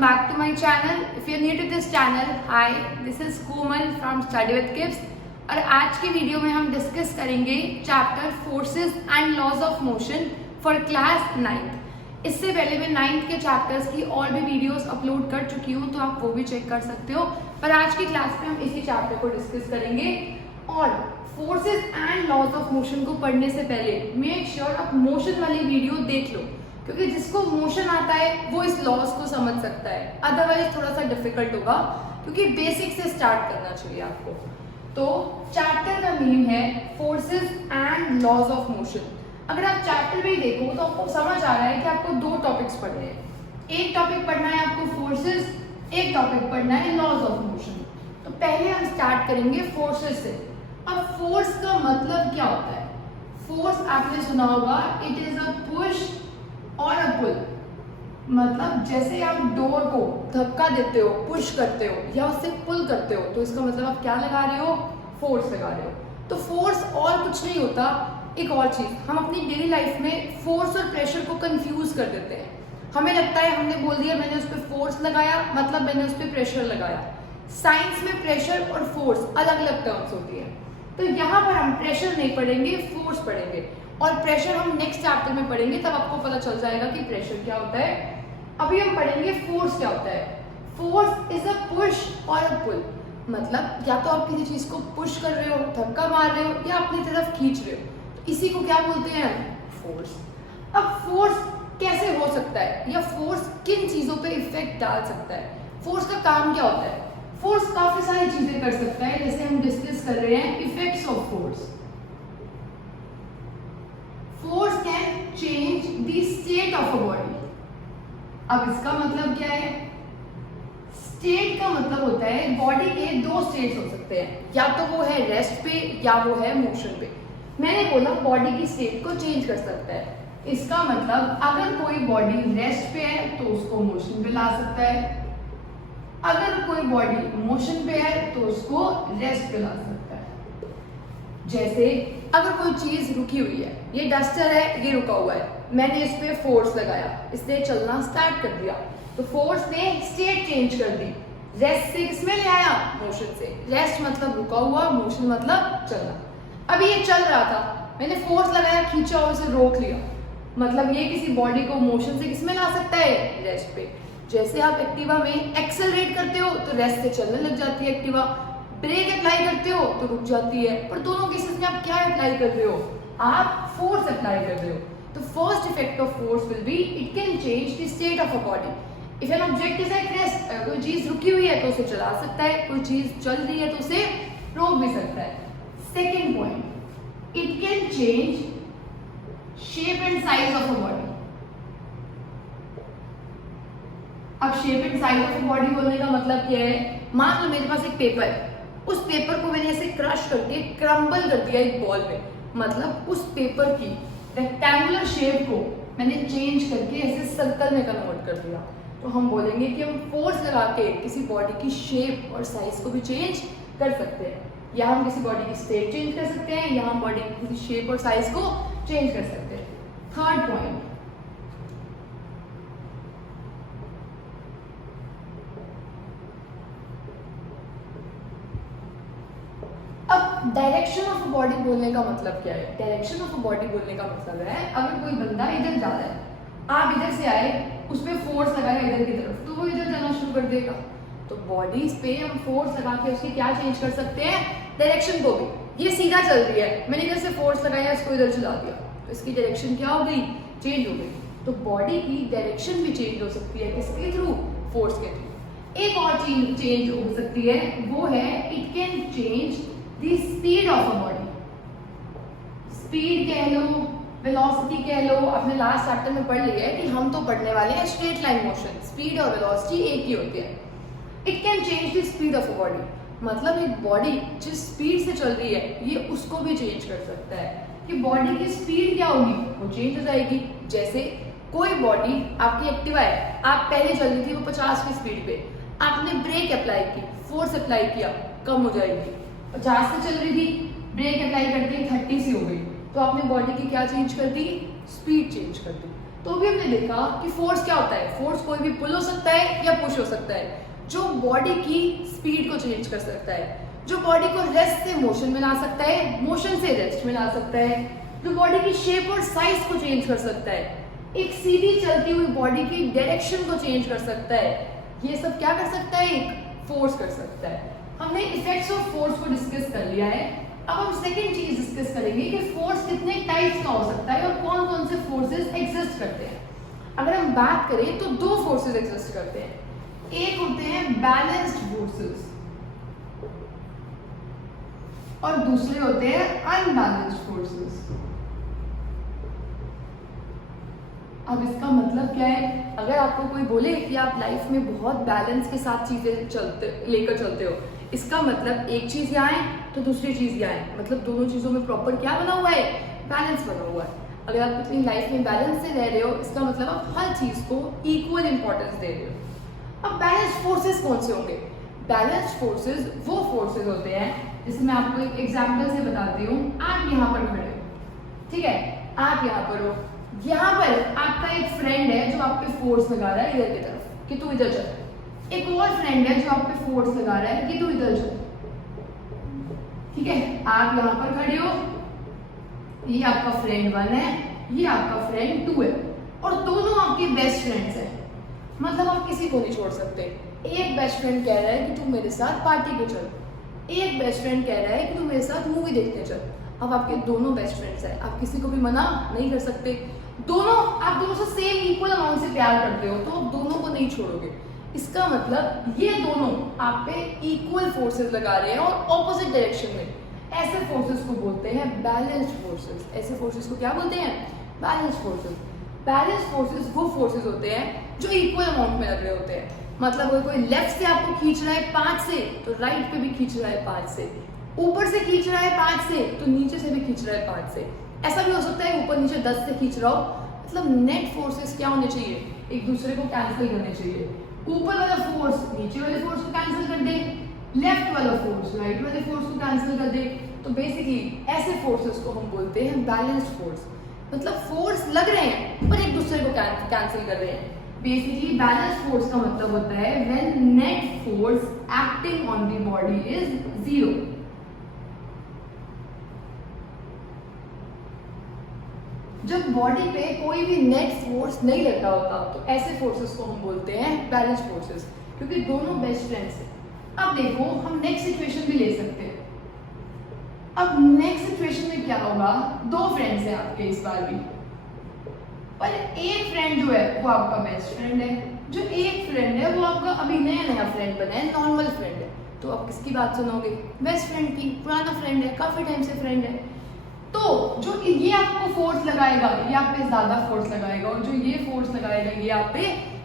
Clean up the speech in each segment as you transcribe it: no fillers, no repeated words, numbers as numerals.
back to my channel. If you're new to this channel, hi, this is Komal from Study with Kids. और आज की video में हम discuss करेंगे chapter forces and laws of motion for class 9th। इससे पहले मैं 9th के चैप्टर्स की और भी वीडियोस अपलोड कर चुकी हूँ, तो आप वो भी चेक कर सकते हो। पर आज की क्लास में हम इसी चैप्टर को डिस्कस करेंगे। और forces and laws of motion को पढ़ने से पहले मेक श्योर आप मोशन वाली वीडियो देख लो, क्योंकि जिसको मोशन आता है वो इस लॉज को समझ सकता है, अदरवाइज थोड़ा सा डिफिकल्ट होगा, क्योंकि बेसिक से स्टार्ट करना चाहिए आपको। तो चैप्टर का नेम है forces and laws of motion. अगर आप चैप्टर में देखो तो आपको समझ आ रहा है कि आपको दो टॉपिक्स पढ़ने हैं। एक टॉपिक पढ़ना है आपको फोर्सेस, एक टॉपिक पढ़ना है लॉज ऑफ मोशन। तो पहले हम स्टार्ट करेंगे फोर्सेस से। अब फोर्स का मतलब क्या होता है? फोर्स आपने सुना होगा, इट इज अ पुश और अ पुल। मतलब जैसे आप डोर को धक्का देते हो, पुश करते हो या उससे पुल करते हो, तो इसका मतलब आप क्या लगा रहे हो? फोर्स लगा रहे हो। तो फोर्स और कुछ नहीं होता। एक और चीज, हम अपनी डेली लाइफ में फोर्स और प्रेशर को कंफ्यूज कर देते हैं। हमें लगता है हमने बोल दिया मैंने उस पर फोर्स लगाया, मतलब मैंने उस पर प्रेशर लगाया। साइंस में प्रेशर और फोर्स अलग अलग टर्म्स होती है। तो यहाँ पर हम प्रेशर नहीं पढ़ेंगे, फोर्स पढ़ेंगे। और प्रेशर हम नेक्स्ट चैप्टर में पढ़ेंगे, तब आपको पता चल जाएगा कि प्रेशर क्या होता है। अभी हम पढ़ेंगे फोर्स क्या होता है। फोर्स इज अ पुश और अ पुल। मतलब या तो आप किसी चीज को पुश कर रहे हो, धक्का मार रहे हो, या अपनी तरफ खींच रहे हो, तो इसी को क्या बोलते हैं? फोर्स। अब फोर्स कैसे हो सकता है, या फोर्स किन चीजों पे इफेक्ट डाल सकता है? फोर्स का काम क्या होता है? फोर्स काफी सारी चीजें कर सकता है, जैसे हम डिस्कस कर रहे हैं effects of force. Force can change the state of a body. अब इसका मतलब क्या है? स्टेट का मतलब होता है बॉडी के दो स्टेट्स हो सकते हैं, या तो वो है रेस्ट पे या वो है मोशन पे। मैंने बोला बॉडी की स्टेट को चेंज कर सकता है। इसका मतलब अगर कोई बॉडी रेस्ट पे है तो उसको मोशन पे ला सकता है, अगर कोई बॉडी मोशन पे है तो उसको रेस्ट पे ला सकता है। जैसे अगर कोई चीज रुकी हुई है, ये डस्टर है, ये रुका हुआ है, मैंने इस पे फोर्स लगाया, इसने चलना स्टार्ट कर दिया, तो फोर्स ने स्टेट चेंज कर दी। रेस्ट से किसमें ले आया? मोशन से। रेस्ट मतलब रुका हुआ, मोशन मतलब चलना। अभी ये चल रहा था, मैंने फोर्स लगाया, खींचा और उसे रोक लिया, मतलब ये किसी बॉडी को मोशन से किसमें ला सकता है? रेस्ट पे। जैसे आप एक्टिवा में एक्सेलरेट करते हो तो रेस्ट से चलने लग जाती है एक्टिवा, ब्रेक अप्लाई करते हो तो रुक जाती है। पर दोनों केसेस में आप क्या अप्लाई कर रहे हो? आप फोर्स अप्लाई कर रहे हो। तो first effect of force will be it can change the state of a body. If an object is at rest, अगर कोई चीज रुकी हुई है तो उसे चला सकता है, कोई चीज चल रही है तो उसे रोक भी सकता है। Second point, it can change shape and size of a body. अब shape and size of a body बोलने का मतलब क्या है? मान लो मेरे पास एक पेपर है, उस पेपर को मैंने ऐसे क्रश करके क्रम्बल कर दिया एक बॉल में, मतलब उस पेपर की रेक्टेंगुलर शेप को मैंने चेंज करके ऐसे सर्कल में कन्वर्ट कर दिया। तो हम बोलेंगे कि हम फोर्स लगा के किसी बॉडी की शेप और साइज को भी चेंज कर सकते हैं, या हम किसी बॉडी की स्टेट चेंज कर सकते हैं, या हम बॉडी की शेप और साइज को चेंज कर सकते हैं। थर्ड पॉइंट, अब डायरेक्शन ऑफ बॉडी बोलने का मतलब क्या है? डायरेक्शन ऑफ बॉडी बोलने का मतलब है अगर कोई बंदा इधर जा रहा है, आप इधर से आए, उस पर फोर्स लगाया इधर की तरफ, तो वो इधर जाना शुरू कर देगा। तो बॉडीज पे हम फोर्स लगा के उसकी क्या चेंज कर सकते हैं? डायरेक्शन को भी। ये सीधा चल रही है, मैंने इधर से फोर्स लगाया, इसको इधर चला दिया, तो इसकी डायरेक्शन क्या हो गई? चेंज हो गई। तो बॉडी की डायरेक्शन भी चेंज हो सकती है, किसके थ्रू? फोर्स के थ्रू। एक और चीज चेंज हो सकती है, वो है it can change the speed of a body. Speed कह लो, वेलोसिटी कह लो, अपने लास्ट चैप्टर में पढ़ लिया है कि हम तो पढ़ने वाले हैं स्ट्रेट लाइन मोशन। स्पीड और वेलोसिटी एक ही होती है। It can change the speed of a body, मतलब एक बॉडी जिस स्पीड से चल रही है ये उसको भी चेंज कर सकता है, कि बॉडी की स्पीड क्या होगी? वो चेंज हो जाएगी। जैसे कोई बॉडी आपकी एक्टिवा है, आप पहले चल रही थी वो 50 की स्पीड पे, आपने ब्रेक अप्लाई की, फोर्स अप्लाई किया, कम हो जाएगी। 50 से चल रही थी, ब्रेक अप्लाई करके 30 सी हो गई, तो आपने बॉडी की क्या चेंज कर दी? स्पीड चेंज कर दी। तो भी हमने देखा कि फोर्स क्या होता है, फोर्स कोई भी पुल हो सकता है या पुश हो सकता है, जो बॉडी की स्पीड को चेंज कर सकता है, जो बॉडी को रेस्ट से मोशन में ला सकता है, मोशन से रेस्ट में ला सकता है, जो बॉडी की शेप और साइज को चेंज कर सकता है, एक सीधी चलती हुई बॉडी की डायरेक्शन को चेंज कर सकता है। ये सब क्या कर सकता है, एक फोर्स कर सकता है। हमने इफेक्ट्स ऑफ फोर्स को डिस्कस कर लिया है। अब हम सेकंड चीज डिस्कस करेंगे कि फोर्स कितने टाइप्स का हो सकता है और कौन कौन से फोर्सेस एग्जिस्ट करते हैं। अगर हम बात करें तो दो फोर्सेस एग्जिस्ट करते हैं, एक होते हैं बैलेंस्ड फोर्सेस और दूसरे होते हैं अनबैलेंस्ड फोर्सेस। अब इसका मतलब क्या है, अगर आपको कोई बोले कि आप लाइफ में बहुत बैलेंस के साथ चीजें लेकर चलते हो, इसका मतलब एक चीज यहाँ है तो दूसरी चीज यहाँ है, मतलब दोनों चीजों में प्रॉपर क्या बना हुआ है, बैलेंस बना हुआ है। अगर आप अपनी लाइफ में बैलेंस से रह रहे हो, इसका मतलब आप हर चीज को इक्वल इंपॉर्टेंस दे रहे हो। अब बैलेंस्ड फोर्सेस कौन से होंगे? बैलेंस्ड फोर्सेस वो फोर्सेस होते हैं, जैसे मैं आपको एक एग्जांपल से बताती हूँ। आप यहाँ पर खड़े हो, ठीक है, आप यहाँ पर हो, यहाँ पर आपका एक फ्रेंड है जो आप पे फोर्स लगा रहा है इधर की तरफ कि तू इधर चल, एक और फ्रेंड है जो आप पे फोर्स लगा रहा है कि तू इधर चल, ठीक है। आप यहाँ पर खड़े हो, ये आपका फ्रेंड 1 है, ये आपका फ्रेंड 2 है, और दोनों आपके बेस्ट फ्रेंड्स हैं, मतलब आप किसी को नहीं छोड़ सकते। एक बेस्ट फ्रेंड कह रहा है कि तू मेरे साथ पार्टी पे चल, एक बेस्ट फ्रेंड कह रहा है कि तू मेरे साथ मूवी देखने चल। अब आपके दोनों बेस्ट फ्रेंड्स हैं, आप किसी को भी मना नहीं कर सकते, आप दोनों से सेम इक्वल अमाउंट से प्यार करते हो, तो आप दोनों को नहीं छोड़ोगे। इसका मतलब ये दोनों आप पे इक्वल फोर्सेस लगा रहे हैं और ऑपोजिट डायरेक्शन में। ऐसे फोर्सेस को बोलते हैं बैलेंस्ड फोर्सेस। ऐसे फोर्सेस को क्या बोलते हैं? Balanced forces. बैलेंस्ड फोर्सेस वो फोर्सेस होते हैं जो इक्वल अमाउंट में लग रहे होते हैं। मतलब अगर कोई लेफ्ट से आपको खींच रहा है 5 से, तो राइट पे भी खींच रहा है 5 से, ऊपर से खींच रहा है 5 से, तो नीचे से भी खींच रहा है 5 से। ऐसा भी हो सकता है ऊपर नीचे 10 से खींच रहा हो। मतलब नेट फोर्सेस क्या होने चाहिए? एक दूसरे को कैंसिल करने चाहिए। ऊपर वाला फोर्स नीचे वाले फोर्स को कैंसिल कर दे, लेफ्ट वाला फोर्स राइट वाले फोर्स को कैंसिल कर दे। तो बेसिकली ऐसे फोर्सेस को हम बोलते हैं बैलेंस्ड फोर्स। मतलब फोर्स लग रहे हैं पर एक दूसरे को कैंसिल कर रहे हैं। बेसिकली बैलेंस्ड फोर्स का मतलब होता है when net force acting on the body is 0। जब बॉडी पे कोई भी नेट फोर्स नहीं लग रहा होता, तो ऐसे फोर्सेस को हम बोलते हैं बैलेंस्ड फोर्सेस, क्योंकि दोनों बेस्ट फ्रेंड्स हैं। अब देखो हम नेक्स्ट सिचुएशन भी ले सकते हैं। अब नेक्स्ट सिचुएशन में क्या होगा? 2 फ्रेंड्स हैं आपके इस बार भी, पर एक फ्रेंड जो है वो आपका बेस्ट फ्रेंड है, जो एक फ्रेंड है वो आपका अभी नया फ्रेंड बना है, नॉर्मल फ्रेंड है। तो आप किसकी बात सुनोगे? बेस्ट फ्रेंड की। पुराना फ्रेंड है, काफी टाइम से फ्रेंड है। तो जो ये आपको फोर्स लगाएगा ये आप पे ज्यादा फोर्स लगाएगा, और जो ये फोर्स लगाएगा ये आप पे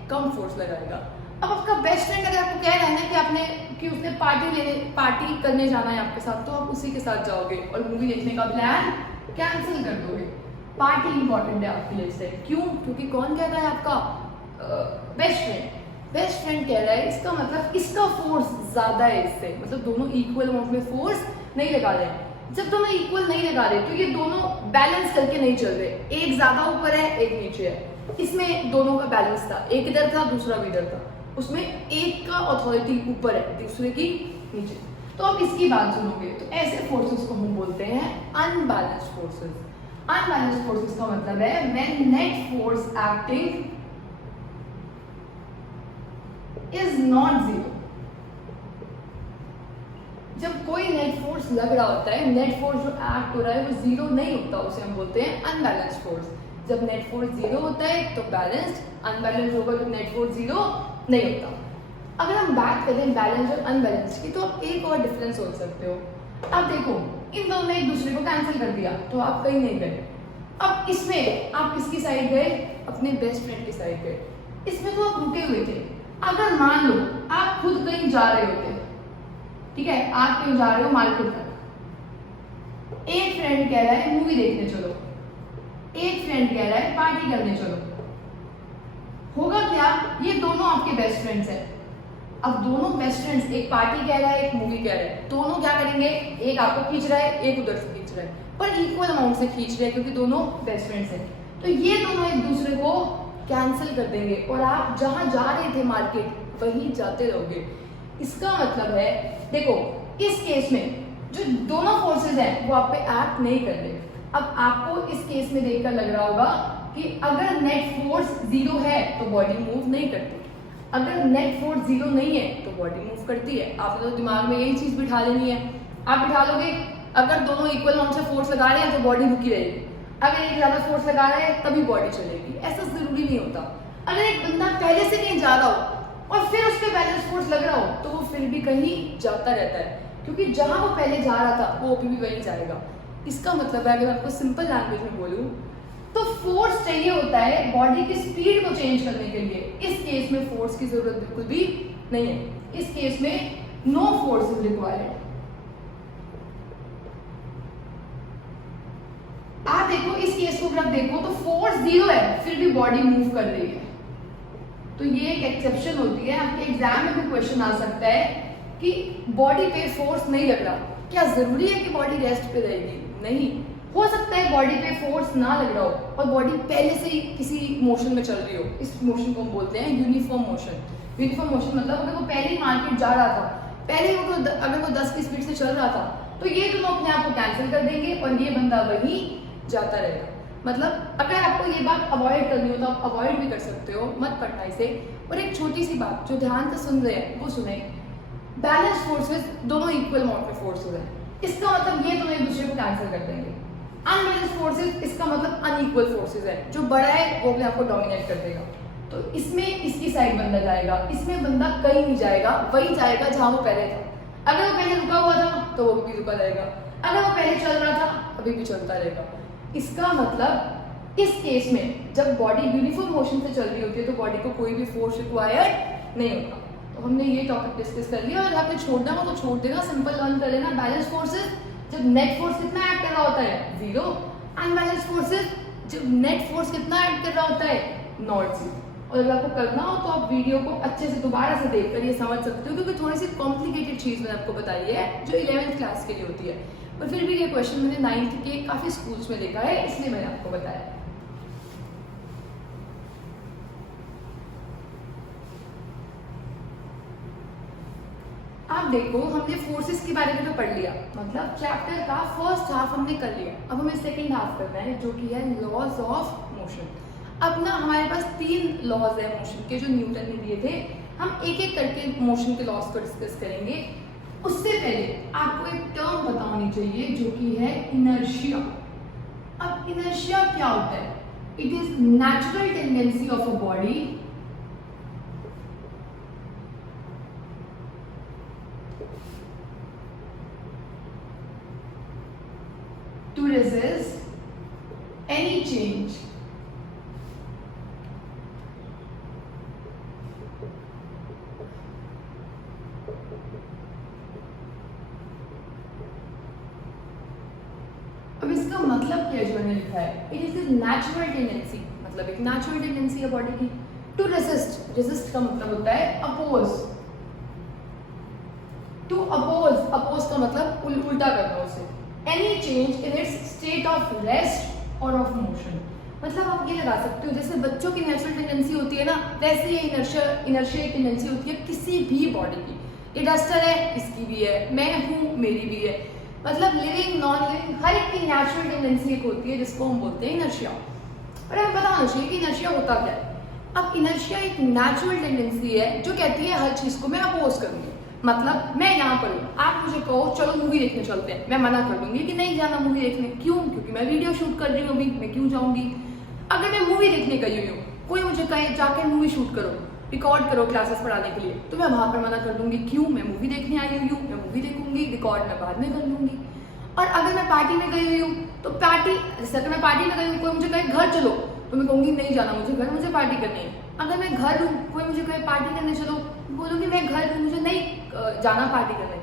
कम फोर्स लगाएगा। अब आपका बेस्ट फ्रेंड अगर आपको कह रहा है ना कि उसने पार्टी करने जाना है आपके साथ, तो आप उसी के साथ जाओगे और मूवी देखने का प्लान कैंसिल कर दोगे। पार्टी इंपॉर्टेंट है आपके लिए से। क्यों? क्योंकि कौन कह रहा है? आपका बेस्ट फ्रेंड। बेस्ट फ्रेंड कह रहा है, इसका मतलब इसका फोर्स ज्यादा है इससे, मतलब दोनों इक्वल अमाउंट में फोर्स नहीं लगा रहे हैं। जब दोनों इक्वल नहीं लगा रहे तो ये दोनों बैलेंस करके नहीं चल रहे, एक ज्यादा ऊपर है एक नीचे है। इसमें दोनों का बैलेंस था, एक इधर था दूसरा भी इधर था, उसमें एक का अथॉरिटी ऊपर है दूसरे की नीचे। तो आप इसकी बात सुनोगे तो ऐसे फोर्सेस को हम बोलते हैं अनबैलेंस्ड फोर्सेस। अनबैलेंस्ड फोर्सेस का मतलब है when net force acting is not 0। जब कोई नेट फोर्स लग रहा होता है, नेट फोर्स जो एक्ट हो रहा है वो 0 नहीं होता, उसे हम बोलते हैं अनबैलेंस्ड फोर्स। जब नेट फोर्स 0 होता है तो बैलेंस्ड, अनबैलेंस्ड होगा तो नेट फोर्स 0 नहीं होता। अगर हम बात करें बैलेंस और अनबैलेंस की, तो आप एक और डिफरेंस सोच सकते हो। अब देखो इन दोनों ने एक दूसरे को कैंसिल कर दिया तो आप कहीं नहीं गए। अब इसमें आप किसकी साइड गए? अपने बेस्ट फ्रेंड की साइड गए। इसमें तो आप रुके हुए थे। अगर मान लो आप खुद कहीं जा रहे होते, ठीक है, आप कहीं जा रहे हो मार्केट तक, एक फ्रेंड कह रहा है मूवी देखने चलो, एक फ्रेंड कह रहा है पार्टी करने चलो, होगा क्या? ये दोनों आपके बेस्ट फ्रेंड्स हैं। अब दोनों बेस्ट फ्रेंड्स, एक पार्टी कह रहा है एक मूवी कह रहा है, दोनों क्या करेंगे? एक आपको खींच रहा है एक उधर से खींच रहा है, पर इक्वल अमाउंट से खींच रहे हैं क्योंकि दोनों बेस्ट फ्रेंड्स हैं। तो ये दोनों एक दूसरे को कैंसिल कर देंगे और आप जहां जा रहे थे मार्केट वहीं जाते रहोगे। इसका मतलब है, देखो इस केस में जो दोनों फोर्सेस हैं वो आप पे एक्ट नहीं कर रहे। अब आपको इस केस में देखकर लग रहा होगा कि अगर नेट फोर्स 0 है तो बॉडी मूव नहीं करती, अगर नेट फोर्स 0 नहीं है तो बॉडी मूव करती है। आपने तो दिमाग में यही चीज बिठा लेनी है। आप बिठा लोगे अगर दोनों इक्वल अमाउंट से फोर्स लगा रहे हैं तो बॉडी रुकी रहेगी, अगर एक ज्यादा फोर्स लगा रहा है तभी बॉडी चलेगी। ऐसा जरूरी नहीं होता। अगर एक बंदा पहले से कहीं जा रहा हो और फिर उस पर बैलेंस फोर्स लग रहा हो तो वो फिर भी कहीं जाता रहता है, क्योंकि जहां वो पहले जा रहा था वो अभी भी वहीं जाएगा। इसका मतलब है, अगर आपको सिंपल लैंग्वेज में बोलूं तो फोर्स चाहिए होता है बॉडी की स्पीड को चेंज करने के लिए। इस केस में फोर्स की जरूरत बिल्कुल भी नहीं है। इस केस में नो फोर्स इज रिक्वायर्ड। आप देखो इस केस को अगर आप देखो तो फोर्स 0 है फिर भी बॉडी मूव कर रही है। तो ये एक एक्सेप्शन होती है। आपके एग्जाम में भी क्वेश्चन आ सकता है कि बॉडी पे फोर्स नहीं लग रहा, क्या जरूरी है कि बॉडी रेस्ट पे रहेगी? नहीं, हो सकता है बॉडी पे फोर्स ना लग रहा हो और बॉडी पहले से ही किसी मोशन में चल रही हो। इस मोशन को हम बोलते हैं यूनिफॉर्म मोशन। यूनिफॉर्म मोशन मतलब अगर वो पहले ही मार्केट जा रहा था, पहले वो अगर वो 10 की स्पीड से चल रहा था तो ये दोनों अपने आप को कैंसिल कर देंगे और ये बंदा वहीं जाता रहेगा। मतलब अगर आपको ये बात अवॉइड करनी हो तो आप अवॉइड भी कर सकते हो, मत पढ़ना इसे। और एक छोटी सी बात जो ध्यान से सुन रहे हैं वो सुने, बैलेंस फोर्सेस दोनों इक्वल अमाउंट में फोर्सेस हैं। इसका मतलब ये दोनों एक दूसरे को कैंसिल कर देंगे। अनबैलेंस फोर्सेस इसका मतलब अनइक्वल फोर्सेस है। जो बड़ा है वो अपने आप को डोमिनेट कर देगा। तो इसमें इसकी साइड बंदा जाएगा, इसमें बंदा कहीं नहीं जाएगा, वही जाएगा जहां वो पहले था। अगर वो पहले रुका हुआ था तो वो भी रुका रहेगा, अगर वो पहले चल रहा था अभी भी चलता रहेगा। इसका मतलब इस केस में जब बॉडी यूनिफॉर्म मोशन से चल रही होती है तो बॉडी को कोई भी फोर्स रिक्वायर्ड नहीं होता। तो हमने ये टॉपिक डिस्कस कर लिया। और आपने छोड़ना हो तो छोड़ देना, सिंपल लर्न कर लेना। बैलेंस फोर्सेस जब नेट फोर्स कितना ऐड कर रहा होता है 0, अनबैलेंस फोर्सेस जब नेट फोर्स कितना ऐड कर रहा होता है नॉट 0। और अगर आपको करना हो तो आप वीडियो को अच्छे से दोबारा से देखकर ये समझ सकते हो, क्योंकि थोड़ी सी कॉम्प्लिकेटेड चीज मैंने आपको बताई है जो 11th क्लास के लिए होती है। पर फिर भी ये क्वेश्चन मैंने 9th के काफी स्कूल्स में देखा है, इसलिए मैंने आपको बताया। आप देखो हमने फोर्सेस के बारे में तो पढ़ लिया, मतलब चैप्टर का फर्स्ट हाफ हमने कर लिया। अब हमें सेकंड हाफ करना है जो कि है लॉज ऑफ मोशन। अब ना हमारे पास 3 लॉज है मोशन के जो न्यूटन ने दिए थे। हम एक एक करके मोशन के लॉज को डिस्कस करेंगे। उससे पहले आपको एक टर्म पता होनी चाहिए जो कि है इनर्शिया। अब इनर्शिया क्या होता है? It is natural tendency of a body to resist any change अब इसका मतलब क्या जो मैंने लिखा है, इट इज नेचुरल टेंडेंसी, मतलब एक नेचुरल टेंडेंसी है बॉडी की टू रेजिस्ट। रेजिस्ट का मतलब होता है अपोज, टू अपोज, अपोज का मतलब उल्टा करना उसे। Any change in its state of rest और ऑफ मोशन, मतलब आप ये लगा सकते हो जैसे बच्चों की नेचुरल टेंडेंसी होती है ना, वैसे ये इनर्शिया टेंडेंसी होती है किसी भी बॉडी की। ये डस्टर है, इसकी भी है, मैं हूँ, मेरी भी है। मतलब लिविंग नॉन लिविंग हर एक की नेचुरल टेंडेंसी एक होती है जिसको हम बोलते हैं इनर्शिया। और हमें पता होना चाहिए कि इनर्शिया होता क्या है। अब इनर्शिया एक नेचुरल टेंडेंसी है जो कहती है हर चीज को मैं अपोज करूंगी। मतलब मैं यहाँ पर हूँ, आप मुझे कहो चलो मूवी देखने चलते हैं, मैं मना कर दूंगी कि नहीं जाना मूवी देखने। क्यों? क्योंकि मैं वीडियो शूट कर रही हूँ अभी, मैं क्यों जाऊंगी। अगर मैं मूवी देखने गई हुई हूँ, कोई मुझे कहे जाके मूवी शूट करो, रिकॉर्ड करो क्लासेस पढ़ाने के लिए, तो मैं वहां पर मना कर दूंगी। क्यों? मैं मूवी देखने आई हुई हूँ, मैं मूवी देखूंगी, रिकॉर्ड मैं बाद में कर लूंगी। और अगर मैं पार्टी में गई हुई हूँ तो पार्टी, जैसे अगर मैं पार्टी में गई हूँ, कोई मुझे कहे घर चलो तो मैं कहूंगी नहीं जाना मुझे घर, मुझे पार्टी करनी है। अगर मैं घर हूँ, कोई मुझे कहे पार्टी करने चलो, बोलूंगी मैं घर हूँ, मुझे नहीं जाना पार्टी करने।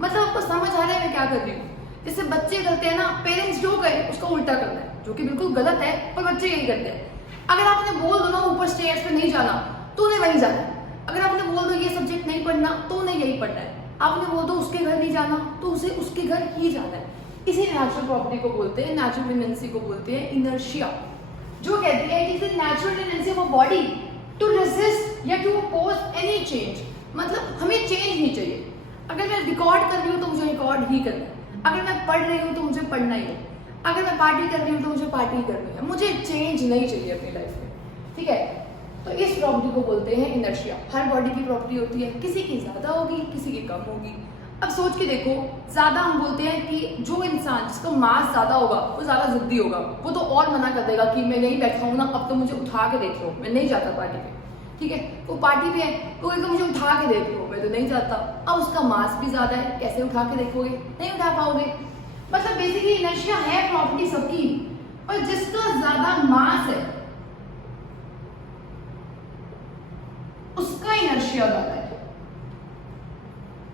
मतलब आपको समझ आ रहा है मैं क्या कर रही हूँ? जैसे बच्चे करते हैं ना, पेरेंट्स जो कहे उसका उल्टा करना है, जो कि बिल्कुल गलत है, पर बच्चे यही करते हैं। अगर आपने बोल दो ना ऊपर स्टेयर्स पे नहीं जाना तो उन्हें वहीं जाना है। अगर आपने बोल दो ये सब्जेक्ट नहीं पढ़ना तो उन्हें यही पढ़ना है। आपने बोल दो उसके घर नहीं जाना तो उसे उसके घर ही जाना है। इसी नेचुरल प्रॉपर्टी को बोलते हैं, नेचुरल टेंडेंसी को बोलते हैं इनर्शिया। जो कहती है it is a natural tendency of a body to resist या टू अपोज एनी चेंज। मतलब हमें चेंज नहीं चाहिए। अगर मैं रिकॉर्ड कर रही हूँ तो मुझे रिकॉर्ड ही करना है, अगर मैं पढ़ रही हूँ तो मुझे पढ़ना ही है, अगर मैं पार्टी कर रही हूँ तो मुझे पार्टी करनी है, मुझे चेंज नहीं चाहिए अपनी लाइफ में। ठीक है, तो इस प्रॉपर्टी को बोलते हैं इनर्शिया। हर बॉडी की प्रॉपर्टी होती है, किसी की ज़्यादा होगी, किसी की कम होगी। अब सोच के देखो, ज़्यादा हम बोलते हैं कि जो इंसान जिसका मास ज़्यादा होगा वो ज़्यादा जिद्दी होगा, वो तो और मना कर देगा कि मैं यहीं बैठा हूँ ना, अब तो मुझे उठा के देख लो, मैं नहीं जाता पार्टी पे। ठीक है, वो पार्टी पे है, वो कहेगा मुझे उठा के देख लो, मैं तो नहीं जाता। अब उसका मास भी ज़्यादा है, कैसे उठा के देखोगे, नहीं उठा पाओगे। मतलब बेसिकली इनर्शिया है प्रॉपर्टी सबकी, और जिसका ज़्यादा मास है उसका इनर्शिया ज़्यादा है।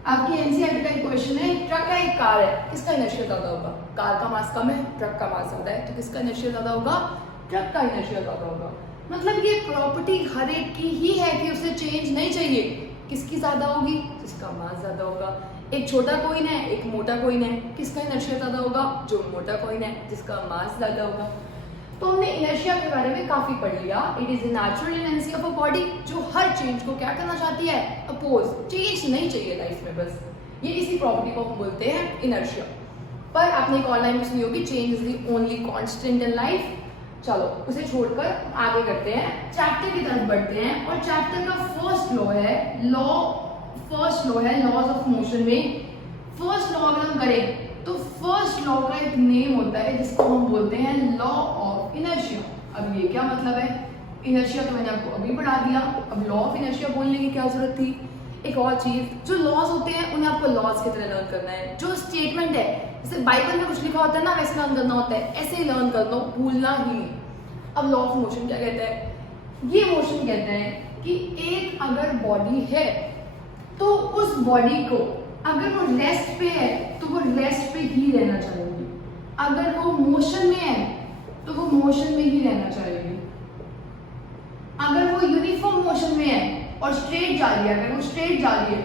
आपकी एनसीईआरटी का एक क्वेश्चन है, ट्रक है एक कार है, किसका इनर्शिया ज्यादा होगा? कार का मास कम है, ट्रक का मास ज्यादा है, तो किसका इनर्शिया ज्यादा होगा? ट्रक का इनर्शिया ज्यादा होगा। मतलब ये प्रॉपर्टी हर एक की ही है कि उसे चेंज नहीं चाहिए। किसकी ज्यादा होगी? जिसका मास ज्यादा होगा। एक छोटा कॉइन है, एक मोटा कॉइन है, किसका इनर्शिया ज्यादा होगा? जो मोटा कॉइन है, जिसका मास ज्यादा होगा। तो हमने इनर्शिया के बारे में काफी पढ़ लिया। It is a natural tendency of a body जो हर चेंज को क्या करना चाहती है? अपोज। चेंज नहीं चाहिए लाइफ में, बस ये इसी प्रॉपर्टी को हम बोलते हैं इनर्शिया। पर आपने एक ऑनलाइन में सुनी होगी, change is the only constant in life. चलो उसे छोड़कर आगे करते हैं, चैप्टर की तरफ बढ़ते हैं। और चैप्टर का फर्स्ट लॉ है लॉज ऑफ मोशन में। फर्स्ट लॉ अगर हम करें तो फर्स्ट लॉ का एक नेम होता है जिसको हम बोलते हैं लॉ ऑफ इनर्शिया। अब ये क्या मतलब है? इनर्शिया तो मैंने आपको अभी पढ़ा दिया, अब लॉ ऑफ इनर्शिया बोलने की क्या जरूरत थी? एक और चीज, जो लॉज होते हैं उन्हें आपको लॉज की तरह लर्न करना है। जो स्टेटमेंट है, जैसे बाइबल में कुछ लिखा होता है ना, वैसे लर्न करना होता है, ऐसे ही लर्न कर लो, भूलना ही नहीं। अब लॉ ऑफ मोशन क्या कहता है? ये मोशन कहता है कि एक अगर बॉडी है तो उस बॉडी को अगर वो रेस्ट पे है तो वो रेस्ट पे ही रहना चाहेगी, अगर वो मोशन में है तो वो मोशन में ही रहना चाहेगी, अगर वो यूनिफॉर्म मोशन में है और स्ट्रेट जा रही है, अगर वो स्ट्रेट जा रही है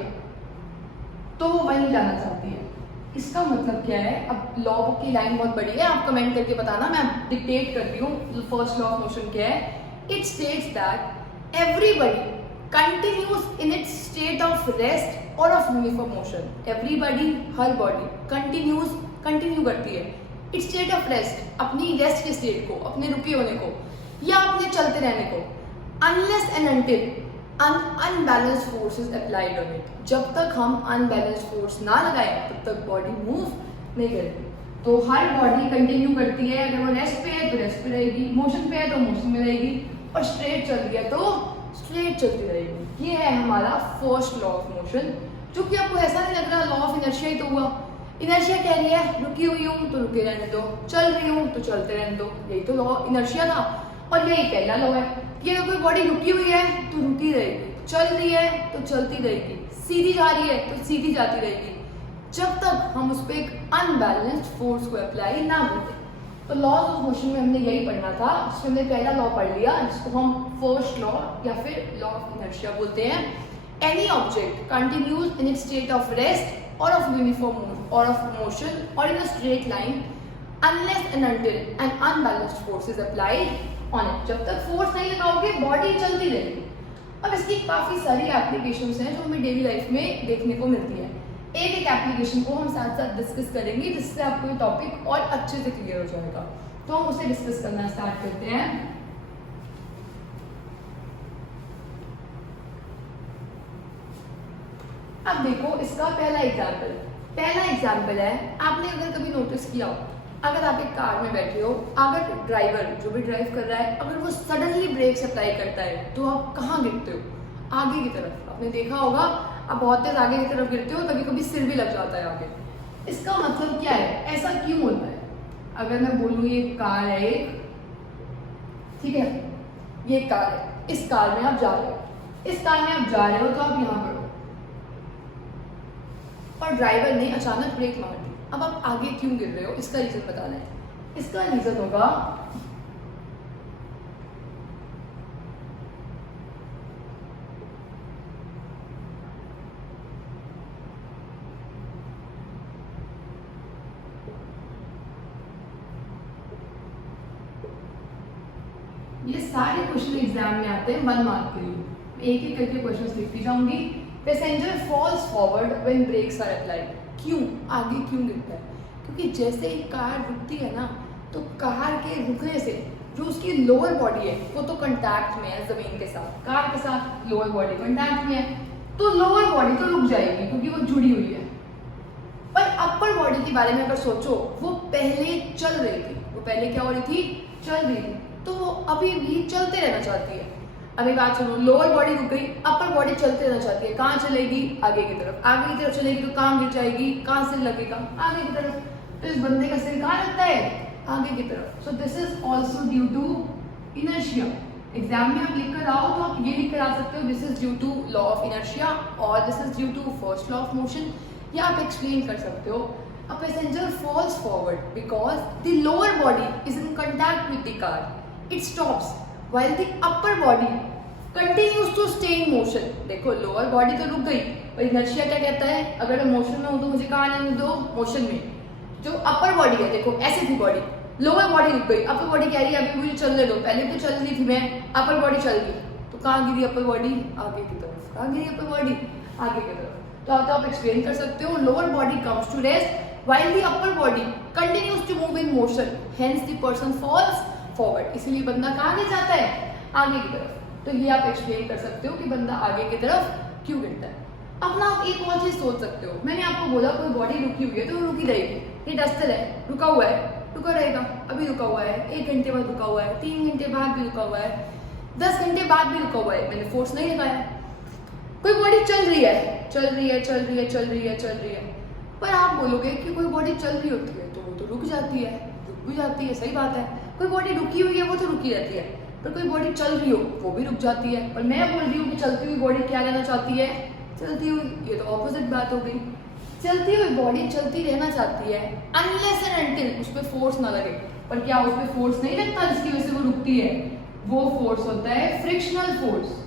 तो वो वहीं जाना चाहती है। इसका मतलब क्या है? अब लॉ की लाइन बहुत बड़ी है, आप कमेंट करके बताना, मैं डिक्टेट करती हूँ। फर्स्ट लॉ ऑफ मोशन क्या है? It states that everybody continues in its state of rest or of uniform motion. Everybody, her body continues, continue करती है its state of rest, अपनी रेस्ट के स्टेट को, अपने रुके होने को या अपने चलते रहने को, unless and until an unbalanced force is applied on it. जब तक हम unbalanced force ना लगाएं तब तक बॉडी मूव नहीं करेगी। तो हर बॉडी कंटिन्यू करती है, अगर वो रेस्ट पे है तो रेस्ट पे रहेगी, मोशन पे है तो मोशन में रहेगी, और स्ट्रेट चल रही है तो स्ट्रेट चलती रहेगी। ये है हमारा फर्स्ट लॉ ऑफ मोशन, जो कि आपको ऐसा नहीं लग रहा लॉ ऑफ इनर्शिया ही तो हुआ। इनर्शिया कह रही है रुकी हुई हूँ तो रुके रहने दो, चल रही हूँ तो चलते रहने दो, यही तो लॉ इनर्शिया था। और यही पहला लॉ है कि अगर कोई बॉडी रुकी हुई है तो रुकी रहेगी, चल रही है तो चलती रहेगी, सीधी जा रही है तो सीधी जाती रहेगी, जब तक हम उस पर एक अनबैलेंस्ड फोर्स को अप्लाई ना करें। तो लॉज ऑफ मोशन में हमने यही पढ़ना था, जिसमें हमने पहला लॉ पढ़ लिया, जिसको हम फर्स्ट लॉ या फिर लॉ ऑफ इनर्शिया बोलते हैं। Any object continues in its state of rest और ऑफ यूनिफॉर्म और ऑफ मोशन और in a straight line unless and until an unbalanced force is applied on it. जब तक force नहीं लगाओगे बॉडी चलती रहेगी। अब इसकी काफी सारी एप्लीकेशंस हैं जो हमें डेली लाइफ में देखने को मिलती है। एक एक एप्लीकेशन को हम साथ साथ डिस्कस करेंगे, जिससे आपको ये टॉपिक और अच्छे से क्लियर हो जाएगा। तो हम उसे डिस्कस करना स्टार्ट करते हैं। अब देखो इसका पहला एग्जाम्पल है, आपने अगर कभी नोटिस किया हो, अगर आप एक कार में बैठे हो, अगर ड्राइवर जो भी ड्राइव कर रहा है अगर वो सडनली ब्रेक्स अप्लाई करता है तो आप कहाँ गिरते हो? आगे की तरफ। आपने देखा होगा आप बहुत तेज आगे की तरफ गिरते हो, कभी कभी सिर भी लग जाता है आगे। इसका मतलब क्या है? ऐसा क्यों होता है? अगर मैं बोलूँ ये कार है एक, ठीक है, ये कार है, इस कार में आप जा रहे हो, तो आप यहाँ पर हो और ड्राइवर ने अचानक ब्रेक मार दी। अब आप आगे क्यों गिर रहे हो? इसका रीजन बताना है। इसका रीजन होगा ये सारे क्वेश्चन एग्जाम में आते हैं 1 मार्क के लिए। एक एक करके क्वेश्चन लिखती जाऊंगी। Passenger falls forward when brakes are applied. क्यों आगे क्यों गिरता है? क्योंकि जैसे ही कार रुकती है ना, तो कार के रुकने से जो उसकी लोअर बॉडी है वो तो कंटैक्ट में है जमीन के साथ, कार के साथ लोअर बॉडी कंटैक्ट में है, तो लोअर बॉडी तो रुक जाएगी क्योंकि वो जुड़ी हुई है। पर अपर बॉडी के बारे में अगर सोचो, वो पहले चल रही थी, वो पहले क्या हो रही थी? चल रही थी, तो वो अभी भी चलते रहना चाहती है। अभी बात सुनो, लोअर बॉडी रुक गई, अपर बॉडी चलते रहना चाहती है। कहाँ चलेगी? आगे की तरफ। आगे की तरफ चलेगी तो कहाँ गिर जाएगी? कहाँ सिर लगेगा? आगे की तरफ। तो इस बंदे का सिर कहाँ लगता है? आगे की तरफ। So this is also due to inertia. Exam में आप लिख कर आओ तो आप ये लिख कर आ सकते हो, this is due to law of inertia और this is due to first law of motion. या आप एक्सप्लेन कर सकते हो, a passenger falls forward because the lower body is in contact with the car. It stops while the upper body continues to stay in motion. देखो lower body तो रुक गई, पर इनर्शिया क्या कहता है? अगर मैं मोशन में हूँ तो मुझे कहाँ आने दो? मोशन में। जो अपर बॉडी है, देखो ऐसे थी बॉडी, लोअर बॉडी रुक गई, अपर बॉडी कह रही है अभी मुझे चलने दो, पहले तो चल रही थी मैं, अपर बॉडी चल गई, तो कहाँ गिरी अपर बॉडी? आगे की तरफ। कहाँ गिरी अपर बॉडी? आगे की तरफ। तो आप एक्सप्लेन कर सकते हो, lower body comes to rest while the upper body continues to move in motion, hence the person falls forward. इसलिए बंदा कहाँ गिर जाता है? आगे की तरफ। तो ये आप एक्सप्लेन कर सकते हो कि बंदा आगे की तरफ क्यों गिरता है। अब ना आप एक और चीज सोच सकते हो, मैंने आपको बोला कोई बॉडी रुकी हुई है तो रुकी रहेगी। ये डस्टर है, रुका हुआ है, रुका रहेगा, अभी रुका हुआ है, 1 घंटे बाद रुका हुआ है, 3 घंटे बाद भी रुका हुआ है, 10 घंटे बाद भी रुका हुआ है, मैंने फोर्स नहीं लगाया। कोई बॉडी चल रही है, चल रही है, चल रही है, चल रही है, चल रही है, पर आप बोलोगे कि कोई बॉडी चल रही होती है तो वो तो रुक जाती है, रुक भी जाती है, सही बात है। कोई बॉडी रुकी हुई है वो तो रुकी रहती है, पर कोई बॉडी चल रही हो वो भी रुक जाती है। पर मैं बोल रही हूँ कि चलती हुई बॉडी क्या रहना चाहती है? चलती हुई। ये तो ऑपोजिट बात हो गई। चलती हुई बॉडी चलती रहना चाहती है अनलेस एंड अनटिल उस पर फोर्स ना लगे। पर क्या उस पर फोर्स नहीं लगता जिसकी वजह से वो रुकती है? वो फोर्स होता है फ्रिक्शनल फोर्स।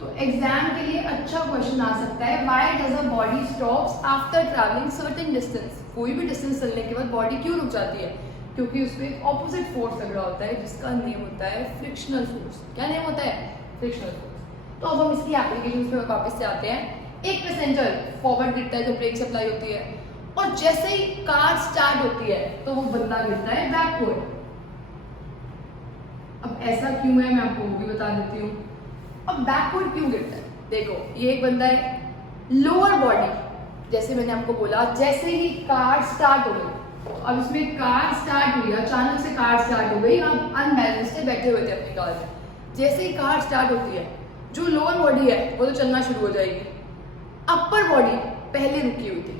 तो एग्जाम के लिए अच्छा क्वेश्चन आ सकता है, why does a body stops after travelling certain distance. कोई भी डिस्टेंस चलने के बाद बॉडी क्यों रुक जाती है? क्योंकि उस पर ऑपोजिट फोर्स लग रहा होता है जिसका नेम होता है फ्रिक्शनल फोर्स। क्या नेम होता है? Frictional force. तो अब हम इसकी एप्लीकेशन पे वापस से आते हैं। एक पैसेंजर फॉरवर्ड गिरता है जब ब्रेक सप्लाई होती है, और जैसे ही कार स्टार्ट होती है तो वो बंदा गिरता है बैकवर्ड। अब ऐसा क्यों है मैं आपको वो भी बता देती हूँ। अब बैकवर्ड क्यों गिरता है? देखो ये एक बंदा है, लोअर बॉडी, जैसे मैंने आपको बोला जैसे ही कार स्टार्ट हो गई, अब इसमें कार स्टार्ट हुई, अचानक से कार स्टार्ट हो गई, हम अनबैलेंस से बैठे हुए थे अपनी कार में। जैसे ही कार स्टार्ट होती है, जो लोअर बॉडी है वो तो चलना शुरू हो जाएगी। अपर बॉडी पहले रुकी हुई थी,